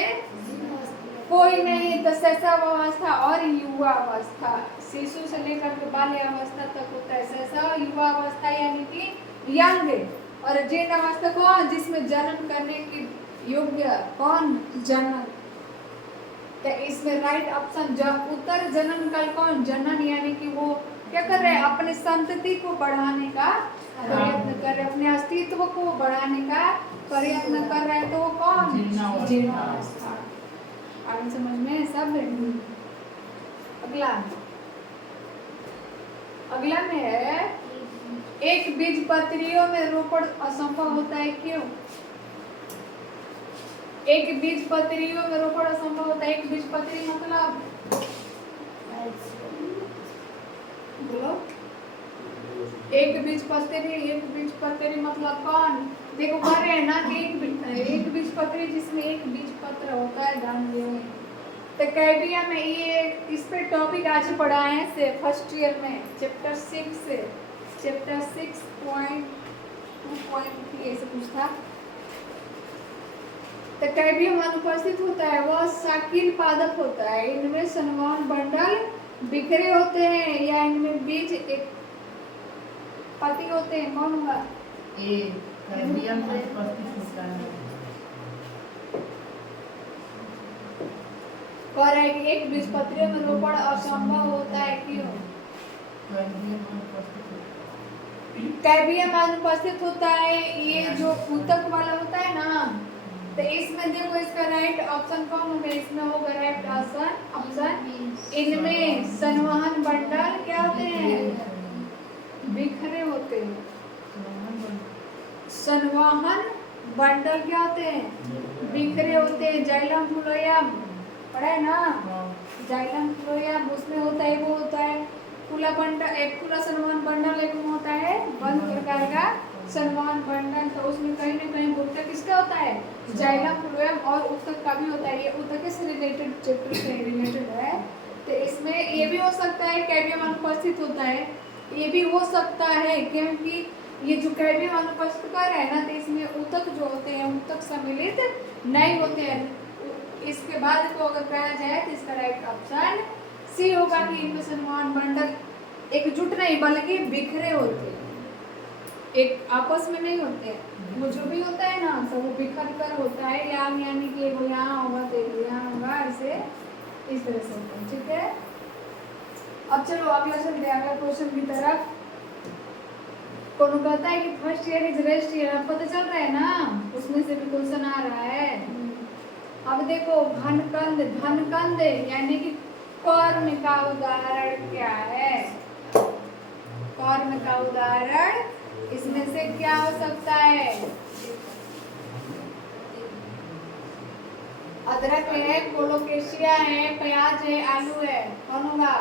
कोई नहीं, तो शैशवावस्था और युवावस्था, शिशु से लेकर के बाल्यावस्था तक होता है शैशव, युवावस्था यानी कि यंग, और जीर्णावस्था कौन जिसमें जन्म करने की योग्य कौन जन्म। तो इसमें राइट ऑप्शन उत्तर जन्म काल कौन, जनन यानी कि वो क्या कर रहे हैं अपने संतति को बढ़ाने का प्रयत्न कर रहे हैं, अपने अस्तित्व को बढ़ाने का प्रयत्न कर रहे हैं, तो वो कौन जीर्णावस्था। आई समझ में सब? अगला अगला में है एक बीजपत्रियों में रोपण असंभव होता है, क्यों? एक बीजपत्रियों में रोपण असंभव होता है। एक बीजपत्री मतलब बोलो, एक बीजपत्री मतलब कौन? देखो कह रहे हैं ना कि एक बीजपत्री जिसमें एक बीजपत्र होता है धान में। तो कैबिया में ये इस पे टॉपिक आज पढ़ा है से फर्स्ट ईयर में चैप्टर 6 से चैप्टर 6.2.3 ऐसे कुछ था। तो कैबियम अनुपस्थित होता है, वह शाकील पादप होता है। इनमें संवहन बंडल बिखरे होते हैं या इनमें बीज एक पति होते हैं। कौन होगा? ए कैबियम अनुपस्थित होता है। कह रहा है कि एक बीजपत्रियों में रोपण असंभव होता है, क्यों? कैबियम अनुपस्थित होता है। कैबियम अनुपस्थित होता है। ये जो ऊतक वाला होता है ना, तो इसमें देखो इसका राइट ऑप्शन कौन होगा? इसमें होगा राइट ऑप्शन इनमें संवहन बंडल क्या होते हैं? बिखरे होते हैं। संवहन बंडल क्या होते हैं? बिखरे होते हैं। जाइलम फ्लोएम पढ़ा है ना? जाइलम फ्लोएम उसमें होता है, वो होता है खुला बंडल, एक खुला संवहन बंडल, एक में होता है बंद प्रकार का संवहन बंडल। तो उसमें कहीं ना कहीं ऊतक किसका होता है? जाइलम फ्लोएम और ऊतक का भी होता है। ये ऊतक से रिलेटेड चैप्टर से रिलेटेड है। तो इसमें ये भी हो सकता है कैबियम अनुपस्थित होता है, ये भी हो सकता है क्योंकि ये जो कैबियम अनुपस्थित कर है ना, तो इसमें ऊतक जो होते हैं ऊतक सम्मिलित नहीं होते हैं। इसके बाद को अगर कहा जाए तो इसका राइट ऑप्शन सी होगा कि इनमें संवहन बंडल एकजुट नहीं बल्कि बिखरे होते हैं, एक आपस में नहीं होते हैं। वो जो भी होता है ना तो वो बिखर कर होता है, यानी कि वो यहाँ होगा तो यहाँ होगा, ऐसे इस तरह से होता है। ठीक है, अब चलो अगला चलते हैं अगला क्वेश्चन की तरफ। कौन कहता है कि first year is rest year, अब पता चल रहा है ना, उसमें से भी क्वेश्चन आ रहा है। अब देखो घनकंद, घनकंद यानी कि कॉर्न का उदाहरण क्या है? कॉर्न का उदाहरण इसमें से क्या हो सकता है? अदरक है, कोलोकेशिया है, प्याज है, आलू है। कौन होगा?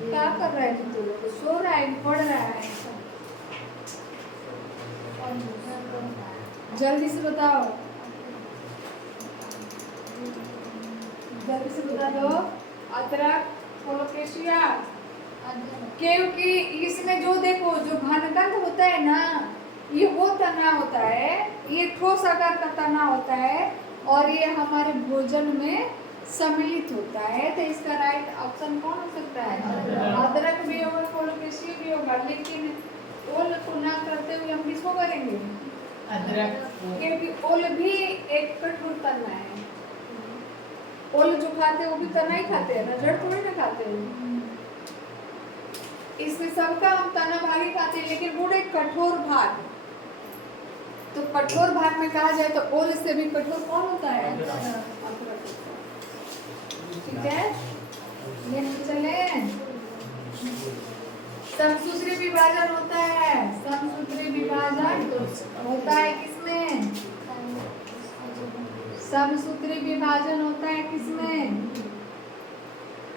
क्या कर रहा है तू? सो रहा है, पढ़ रहा है? जल्दी से बताओ, जल्दी से बता दो। अदरक, कोलोकेशिया, क्योंकि इसमें जो देखो जो घनकंद होता है ना, ये वो तना होता है, ये ठोस आकार का तना होता है और ये हमारे भोजन में सम्मिलित होता है। तो इसका राइट ऑप्शन कौन हो सकता है? अदरक भी होगा, कोलोकेशिया भी होगा, लेकिन ओल को ना करते हुए हम किसको करेंगे? अदरक, क्योंकि ओल भी एक कठोर तना है। ओल जो खाते हैं वो भी तना ही खाते हैं ना, जड़ थोड़ी ना खाते हैं। इसमें सबका हम तना भाग ही खाते हैं, लेकिन वो एक कठोर भाग। तो कठोर भाग में कहा जाए तो ओल से भी कठोर कौन होता है? अदरक। ठीक है, ये चले। समसूत्री विभाजन होता है, समसूत्री विभाजन होता है किसमें? समसूत्री विभाजन होता है किसमें?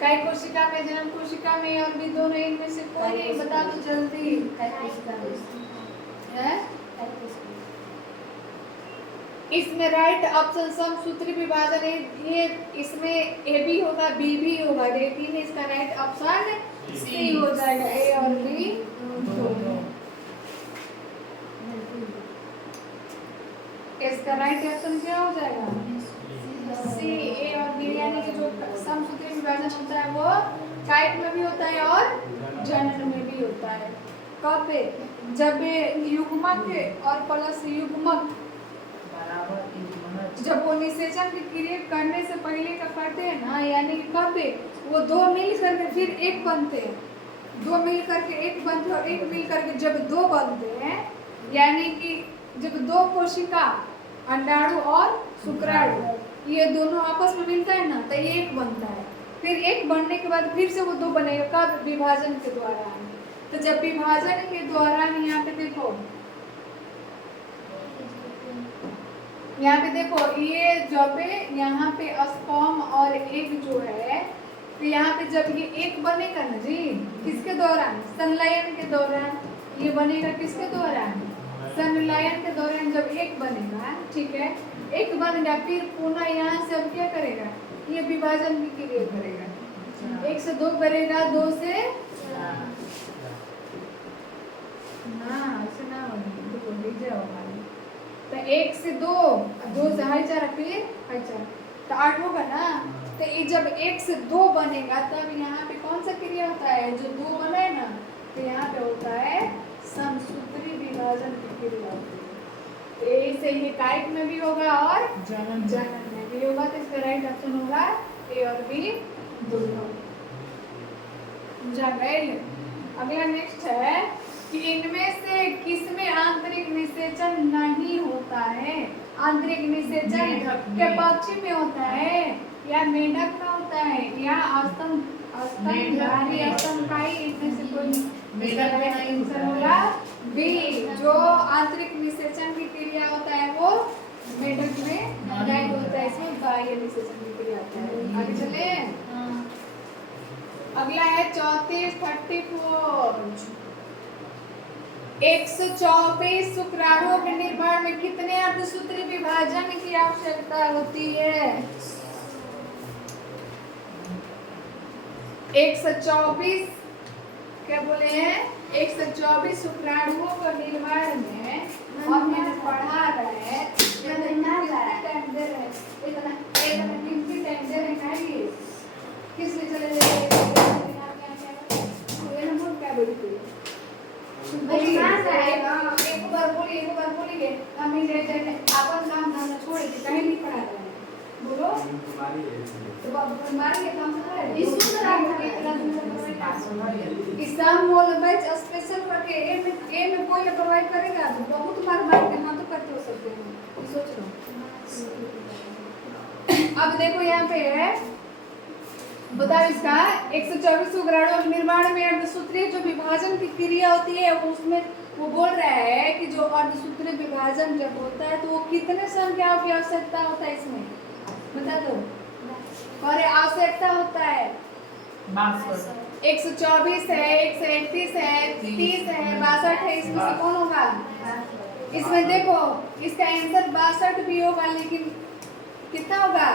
कई कोशिका में, जन्म कोशिका में, और भी दोनों, इनमें से कोई नहीं, बता दो जल्दी। है इसमें राइट ऑप्शन समसूत्री विभाजन है। ये इसमें ए भी होगा, बी भी होगा, लेकिन इसका राइट ऑप्शन सी हो जाएगा, ए और बी दोनों। इसका राइट ऑप्शन क्या हो जाएगा? सी, ए और बी, यानी कि जो समसूत्री विभाजन होता है वो काइट में भी होता है और जनन में भी होता है। कब पे? जब युग्मक और प्लस युग्मक जब वो निषेचन की क्रिया करने से पहले का करते हैं ना, यानी कि कब पे? वो दो मिल करके फिर एक बनते हैं, दो मिल करके एक बनते हैं और एक मिल करके जब दो बनते हैं, यानी कि जब दो कोशिका अंडाणु और शुक्राणु, ये दोनों आपस में मिलता है ना, तो ये एक बनता है। फिर एक बनने के बाद फिर से वो दो बनेगा, कब? विभाजन के द्वारा। तो जब विभाजन के दौरान यहाँ पे देखो, यहाँ पे देखो, ये जब यहाँ पे स्पर्म और एग जो है, तो यहाँ पे जब ये एक बनेगा ना जी, किसके दौरान? संलयन के दौरान। ये बनेगा किसके दौरान? संलयन के दौरान जब एक बनेगा, ठीक है, एक बन गया, फिर पुनः यहाँ से अब क्या करेगा? ये विभाजन की क्रिया करेगा, 1 से 2 करेगा, 2 से हाँ, ऐसे ना देखो लिख जाओ भाई। तो 1 से 2, 2 से हाईचार, फिर हाईचार, तो 8 होगा ना। तो ये जब 1 से 2 बनेगा, तब यहाँ पे कौन सा क्रिया होता है? जो 2 बना है ना, तो यहाँ पे होता है समसूत्री विभाजन की क्रिया होती है। तो ऐसे ही काइट में भी होगा और जनन में भी होगा। तो इसका राइट ऑप्शन होगा ए और बी दोनों। अगला नेक्स्ट है कि इनमें से किसमें आंतरिक निषेचन नहीं होता है? आंतरिक निषेचन के पक्ष में होता है, या मेढक में होता है, या स्तनधारी स्तनपायी, इनमें से कोई? मेढक में आंसर होगा बी। जो आंतरिक निषेचन की क्रिया होता है वो मेढक में नहीं होता है, इसमें बाह्य निषेचन की क्रिया होता है। आगे चले। अगला है 34, 34। 124 शुक्राणुओं के निर्माण में कितने अर्धसूत्री विभाजन की आवश्यकता होती है? 124 क्या बोले हैं? 124 शुक्राणुओं का निर्माण में हम मैंने पढ़ा रहे हैं, टाइम दे रहे हैं, इतना कीमती टाइम दे रहे हैं, किस लिए चले जाए? क्या बोली थी? एक बार बोलिए, हमें अपन काम धाम छोड़ के कहीं नहीं पढ़ा रहे हैं, बोलो। तो हमारी ये काम है किसान मोल बैच स्पेशल करके ए में कोई प्रोवाइड करेगा तो बहुत मार के हां तो करते हो सकते हैं, सोच लो। अब देखो यहाँ पे है, बताओ इसका 124 शुक्राणुओं के निर्माण में अर्धसूत्रीय जो विभाजन की क्रिया होती है, उसमें वो बोल रहा है कि जो अर्धसूत्रीय विभाजन जब होता है तो वो कितने संख्याओं की आवश्यकता होता है? इसमें बता दो। और आवश्यकता होता है 124 है, 138 है, 30 है, 62 है, इसमें से कौन होगा? इसमें देखो इसका आंसर 62 भी होगा, लेकिन कितना होगा?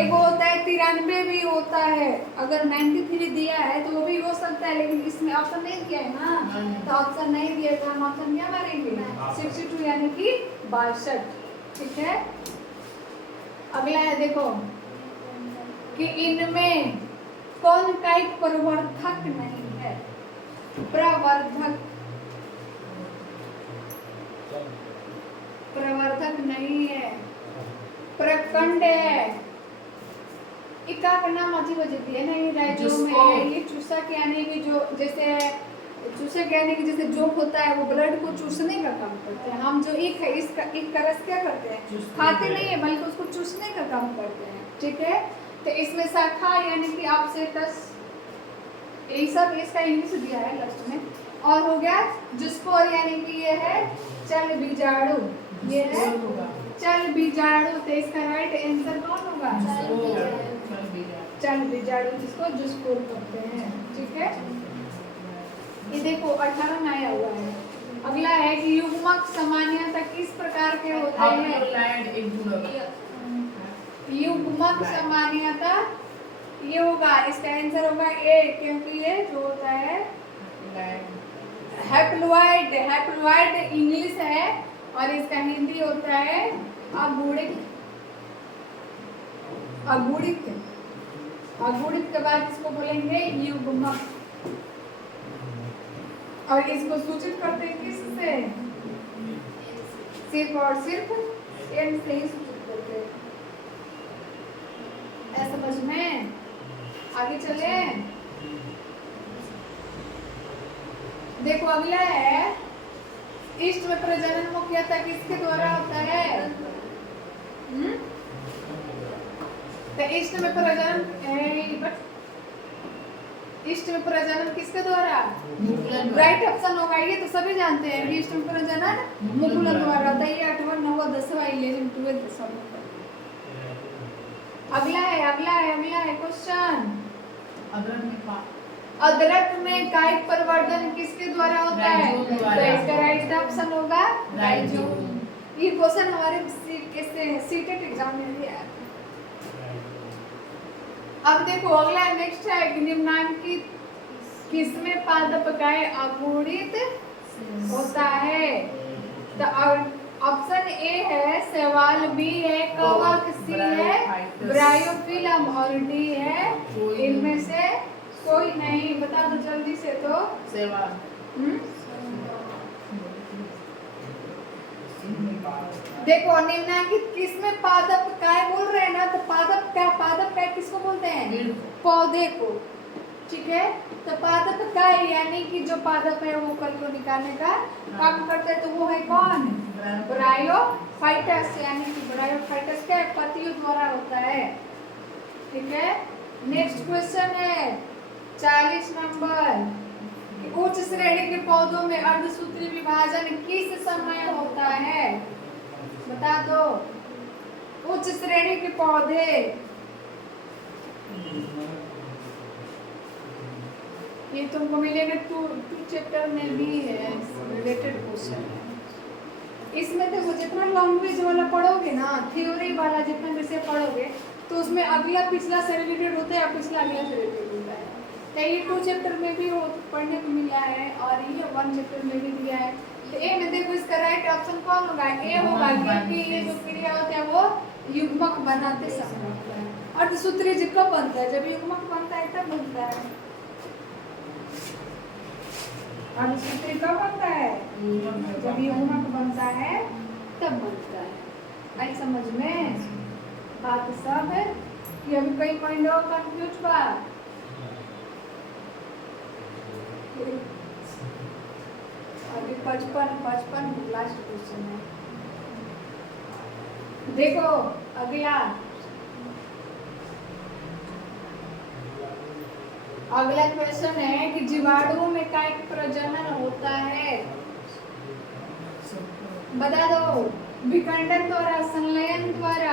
एक होता है 93 भी होता है। अगर 93 दिया है तो वो भी हो सकता है, लेकिन इसमें ऑप्शन नहीं दिया है ना, तो ऑप्शन नहीं दिया तो हम ऑप्शन क्या मारेंगे? 62 यानी कि 62। ठीक है। अगला है देखो कि इनमें कौन का एक प्रवर्धक नहीं है? प्रवर्धक नहीं है, प्रकंड है। इका का नाम अजीब अजीब है ना, ये राज्यों में ये चूसक यानी कि जो जैसे चूसक यानी कि जैसे जोक होता है वो ब्लड को चूसने का काम करते हैं। हम जो एक है इसका एक का रस क्या करते हैं? खाते नहीं है बल्कि उसको चूसने का काम करते हैं। ठीक है। तो इसमें शाखा यानी कि आपसे यही सब इसका इंग्लिश दिया है लास्ट में। और हो गया जुस्पोर यानी कि ये है चल बीजाणु, ये है चल बीजाणु। तो इसका राइट आंसर कौन होगा? चल बीजाणु, जिसको जुस्पोर कहते हैं। ठीक है। ये देखो 18 में आया हुआ है। अगला है कि युग्मक सामान्यतः किस प्रकार के होते हैं? युग्मक सामान्यतः ये होगा, इसका आंसर होगा ए, क्योंकि ये जो होता है हैप्लॉइड। हैप्लॉइड इंग्लिश है और इसका हिंदी होता है अगुणित। अगुणित, अगुणित के बाद इसको बोलेंगे युग्मक। और इसको सूचित करते हैं किससे? सिर्फ और सिर्फ एन से ही सूचित करते हैं। ऐसा समझ में? आगे चले। देखो अगला है इष्ट में प्रजनन मुख्यतः किसके द्वारा होता है? हम्म? तो इष्ट में प्रजनन इष्ट में प्रजनन किसके द्वारा? मुकुलन द्वारा। राइट ऑप्शन होगा, ये तो सभी जानते हैं कि इष्ट में प्रजनन मुकुलन द्वारा होता है। ये 8वां 9वां 10वां 11 12 सब होता है। अगला है क्वेश्चन। अदरक में कायिक परिवर्तन किसके द्वारा होता है? राइजोम द्वारा। तो इसका राइट ऑप्शन होगा राइजोम। ये क्वेश्चन हमारे सीटेट एग्जाम में भी आया था। अब देखो अगला नेक्स्ट है कि निम्नलिखित किसमें पादपकाय अगुणित होता है? तो ऑप्शन ए है शैवाल, बी है कवक, सी है ब्रायोफिलम और डी है इनमें से कोई नहीं। बता दो जल्दी से। तो शैवाल। देखो निम्नलिखित किसमें पादप काय बोल रहे हैं ना, तो पादप काय किसको बोलते हैं? पौधे को। ठीक है, तो पादप काय यानी कि जो पादप है वो कल को निकालने का काम करते हैं, तो वो है कौन? ब्रायोफाइटस, यानी कि ब्रायोफाइटस क्या पत्तियों द्वारा होता है। ठीक है, नेक्स्ट क्वेश्चन है 40 नंबर। उच्च श्रेणी के पौधों में अर्धसूत्री विभाजन किस समय होता है? बता दो। उच्च श्रेणी के पौधे, ये तुमको मिलेगा टू चैप्टर में भी है, रिलेटेड क्वेश्चन है। इसमें देखो जितना लैंग्वेज वाला पढ़ोगे ना, थ्योरी वाला जितना विषय पढ़ोगे, तो उसमें अगला पिछला से रिलेटेड होता है, पिछला अगला से रिलेटेड होता है। तो ये 2 चैप्टर में भी पढ़ने को मिला है और ये 1 चैप्टर में भी दिया है। तो ए में देखो इसका राइट ऑप्शन कौन होगा? ए होगा, क्योंकि ये जो क्रिया होता है वो युग्मक बनाते समय होता है। अर्धसूत्री जी कब बनता है? जब युग्मक बनता है तब बनता है। अर्धसूत्री कब बनता है? जब युग्मक बनता है तब बनता है। आई समझ में बात सब है कि अभी कई पॉइंट और कंफ्यूज बा। अभी 55 लास्ट क्वेश्चन है। देखो अगला क्वेश्चन है कि जीवाणुओं में कायिक प्रजनन होता है। बता दो। विखंडन द्वारा, संलयन द्वारा,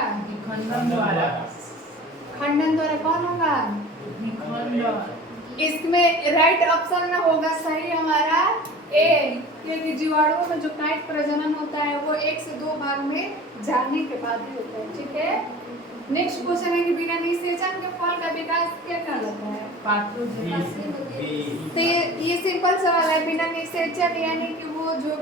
खंडन द्वारा कौन होगा? इसमें राइट ऑप्शन होगा सही हमारा ए, क्योंकि जीवाणुओं में जो कायिक प्रजनन होता है वो 1 से 2 भाग में जाने के बाद ही होता है। ठीक है, नेक्स्ट क्वेश्चन है कि बिना निषेचन के फल का विकास क्या कहलाता है? तो ये सिंपल सवाल है। बिना निषेचन यानी कि वो जो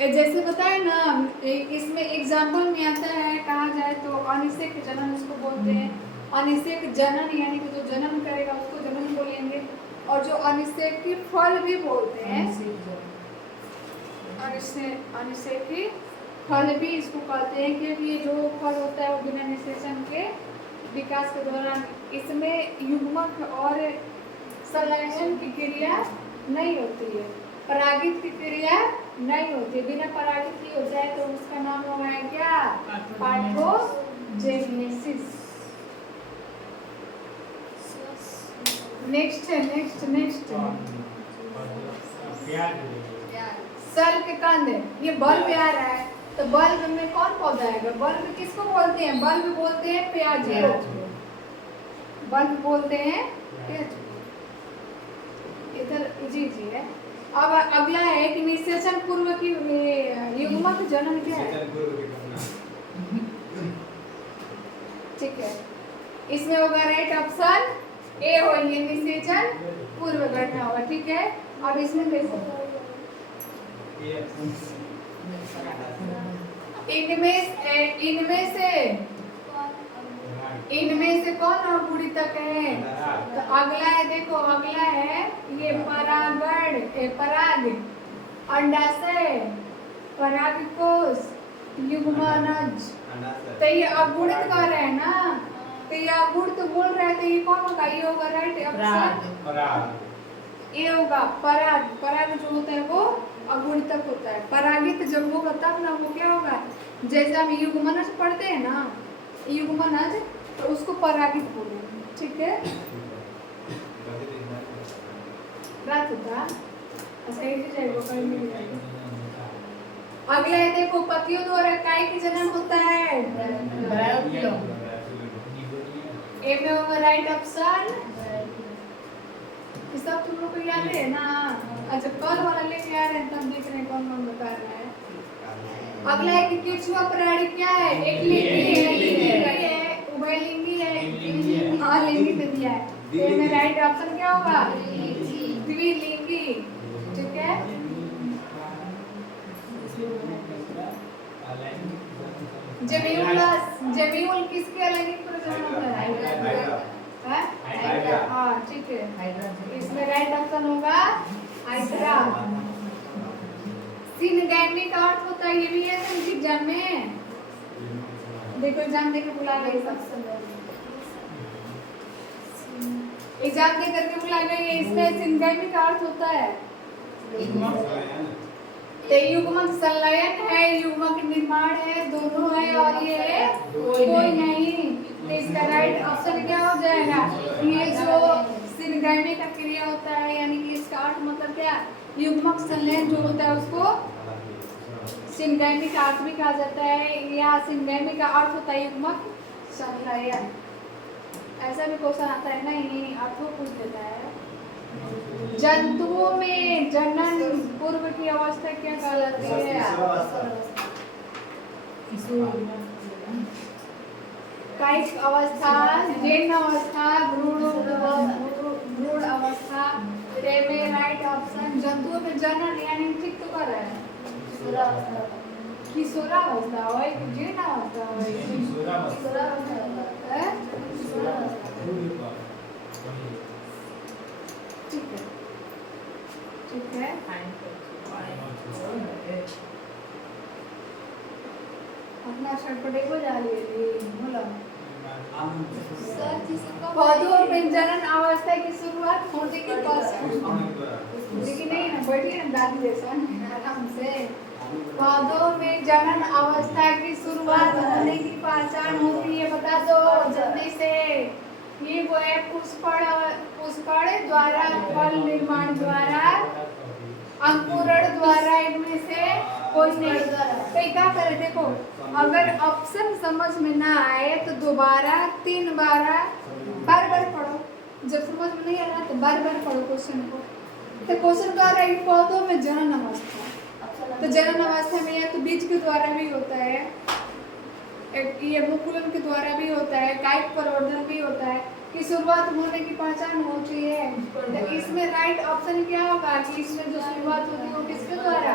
जैसे बताए ना, इसमें एग्जाम्पल में आता है, कहा जाए तो अनिषेक जनन इसको बोलते हैं। अनिषेक जनन यानी कि जो जनन करेगा उसको जनन बोलेंगे, और जो अनिषेकी फल भी बोलते हैं, अनिषेकी फल भी इसको कहते हैं, क्योंकि ये जो फल होता है वो बिना निषेचन के विकास के दौरान इसमें युग्मक और संलयन की क्रिया नहीं होती है, परागित की क्रिया नहीं होती है। बिना परागित की हो जाए तो उसका नाम होगा क्या? पार्थोजेनेसिस। नेक्स्ट सल के कंद, ये बल्ब आ रहा है, तो बल्ब में कौन पौधा आएगा? बल्ब किसको बोलते हैं? बल्ब बोलते हैं प्याज को। बल्ब बोलते हैं प्याज को। इधर जी है। अब अगला है कि निषेचन पूर्व की युग्मक जनन क्या है? ठीक है, इसमें होगा राइट ऑप्शन ए होंगे, निषेचन पूर्व घटना होगा। ठीक है, अब इसमें कैसे इनमें से कौन अगुणितक है? तो अगला है, देखो अगला है ये पराग, अंडाशय, परागकोश, युग्मनज। तो ये अगुणित कर रहे हैं ना, तो ये अगुणित बोल रहे हैं, तो ये कौन होगा? ये होगा राइट ऑप्शन ये होगा पराग। पराग जो होता है वो अगुणितक होता है, परागित जब होगा तब ना वो क्या होगा? जैसे हम युग्मनज पढ़ते हैं ना, युग्मनज, तो उसको परागित बोले, ठीक है। रात होता अच्छा एक जाएगा कहीं मिल जाएगा। अगला है देखो, पतियों द्वारा काय की जन्म होता है? ए में होगा राइट ऑप्शन। ये सब तुम लोग को याद है ना? अच्छा कल वाला लेके आ रहे हैं तब देख रहे हैं कौन कौन बता रहा है। अगला है कि केचुआ प्राणी क्या है? एक लिंगी है, उभयलिंगी है, हाँ लिंगी तो दिया है। तो में राइट ऑप्शन क्या होगा? द्विलिंगी, ठीक है। जमीउल किसके अलैंगिक प्रजनन होता है? हाँ ठीक है, इसमें राइट ऑप्शन होगा हाइड्रा। सिनगैमी का अर्थ होता है, ये भी है एग्जाम में, देखो एग्जाम देकर बुला गए, एग्जाम दे करके बुला गए। इसमें सिनगैमी का अर्थ होता है युग्मक संलयन है, युग्मक निर्माण है, दोनों है और ये है कोई नहीं। तो इसका राइट ऑप्शन क्या हो जाएगा? ये जो सिनगैमी का क्रिया होता है, यानी कि इसका अर्थ मतलब क्या? युग्मक संलयन जो होता है उसको सिनगैमी का अर्थ भी कहा जाता है, या सिनगैमी का अर्थ होता है युग्मक संलयन। ऐसा भी क्वेश्चन आता है ना, इन्हीं अर्थों पूछ देता है। जंतुओं में जनन पूर्व की अवस्था क्या कहलाती है? कायिक अवस्था, जीर्ण अवस्था, भ्रूण अवस्था। में राइट ऑप्शन जंतुओं में जनन यानी ठीक तो कर रहा है किशोरावस्था होय कि जीर्ण अवस्था होय? ठीक है, ठीक है। अपना छटपटे को जा लिए बोलो। पौधों में जनन अवस्था की शुरुआत होने के पश्चात, लेकिन नहीं ना बैठिए ना दादी जैसा आराम से। पौधों में जनन अवस्था की शुरुआत होने की पहचान होती है, बता दो जल्दी से। ये वो है पुष्पण द्वारा, फल निर्माण द्वारा, अंकुरण द्वारा, इनमें से कोई नहीं। तो क्या करें, देखो अगर ऑप्शन समझ में ना आए तो दोबारा 3 बार बार पढ़ो, जब समझ में नहीं आ रहा तो बार पढ़ो क्वेश्चन को। तो क्वेश्चन कह रहा है कि पौधों में जनन अवस्था, तो जनन अवस्था में या तो बीज के द्वारा भी होता है, ये मुकुलन के द्वारा भी होता है, कायिक प्रवर्धन भी होता है, कि शुरुआत होने की पहचान होती है। तो इसमें राइट ऑप्शन क्या होगा कि इसमें जो शुरुआत होती है वो किसके द्वारा?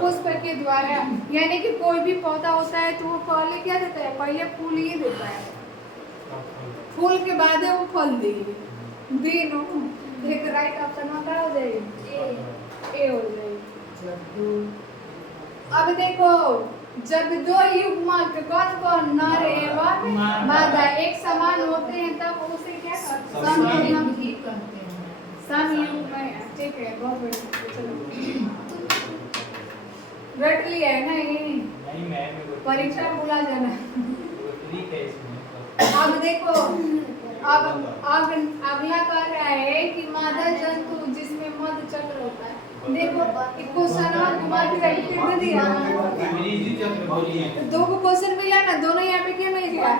पुष्प के द्वारा। यानी कि कोई भी पौधा होता है तो वो पहले क्या देता है? पहले फूल ही देता है, फूल के बाद वो फल देगी। एक राइट ऑप्शन क्या हो जाएगी? ए हो जाएगी। अब देखो जब दो युग्मक कौन नर एवं मादा एक समान होते हैं तब उसे क्या समयुग्म है। ठीक है, बहुत बढ़िया। चलो रट लिया है ना ये? परीक्षा बुला जाना। अब देखो अब अगला कह रहा है कि मादा जंतु जिसमें मध चक्र होता है। देखो क्वेश्चन दिया, 2 क्वेश्चन मिला ना, दोनों यहाँ पे क्या मिल गया?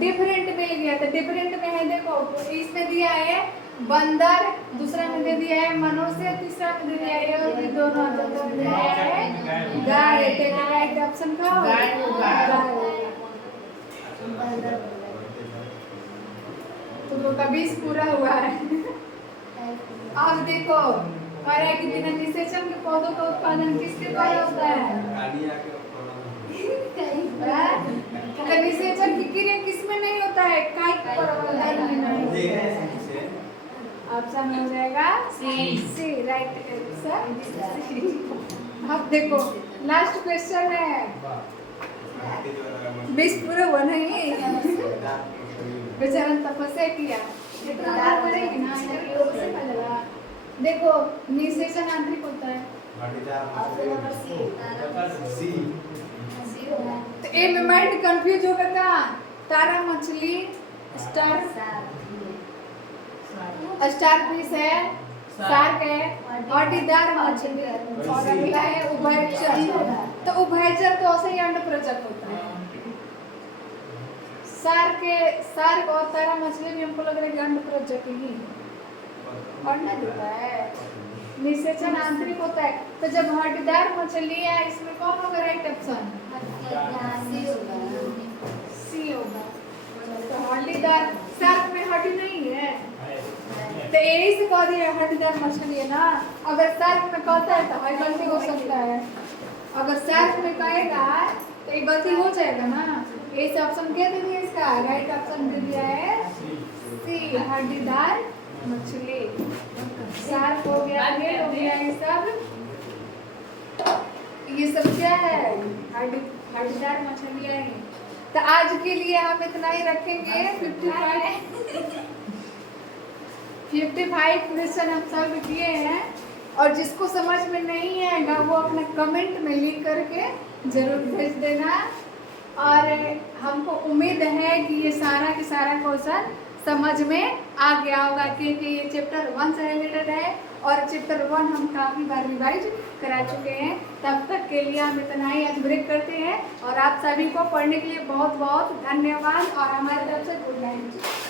डिफरेंट मिल गया। तो डिफरेंट में है, देखो इसमें दिया है बंदर, दूसरा में दे दिया है मनुष्य, तीसरा में दे दिया है और ये दोनों गाय। राइट ऑप्शन का तो 20 पूरा हुआ है। अब देखो कह रहा है कि बिना निषेचन के पौधों का उत्पादन किसके द्वारा होता है? तो निषेचन की क्रिया किसमें नहीं होता है? कायिक प्रवर्धन में नहीं। ऑप्शन हो जाएगा सी, राइट आंसर। अब देखो लास्ट क्वेश्चन है, 20 पूरा हुआ नहीं, बेचारा तपस्या किया। देखो निषेचन आंतरिक होता है, तो ए में माइंड कंफ्यूज होगा का तारा मछली स्टार स्टार फिश है, शार्क है, हड्डीदार मछली और अगला है उभयचर। तो उभयचर तो ऐसे ही अंडप्रजक होता है। शार्क और तारा मछली भी हमको लग रहा है कि अंडप्रजक ही अंडा देता है, निषेचन आंतरिक होता है। तो जब हड्डीदार मछली है इसमें कौन होगा राइट ऑप्शन? सी होगा। तो हड्डीदार, शार्क में हड्डी नहीं है तो यही से कह दिया हड्डीदार मछली है ना। अगर शार्क में कहता है तो भाई गलती हो सकता है, अगर शार्क में कहेगा तो ये गलती हो जाएगा ना। इस ऑप्शन क्या दे दिया इसका? राइट ऑप्शन दे दिया है सी, हड्डीदार मछली। शार्क हो गया, ये हो गया, ये सब क्या है? हड्डीदार मछलियाँ हैं। तो आज के लिए हम इतना ही रखेंगे। 55 क्वेश्चन हम सॉल्व किए हैं और जिसको समझ में नहीं आएगा वो अपना कमेंट में लिख करके जरूर भेज देना। और हमको उम्मीद है कि ये सारा के सारा क्वेश्चन समझ में आ गया होगा, क्योंकि ये चैप्टर 1 से रिलेटेड है और चैप्टर 1 हम काफ़ी बार रिवाइज करा चुके हैं। तब तक के लिए हम इतना ही आज ब्रेक करते हैं और आप सभी को पढ़ने के लिए बहुत बहुत धन्यवाद और हमारी तरफ से गुड नाइट।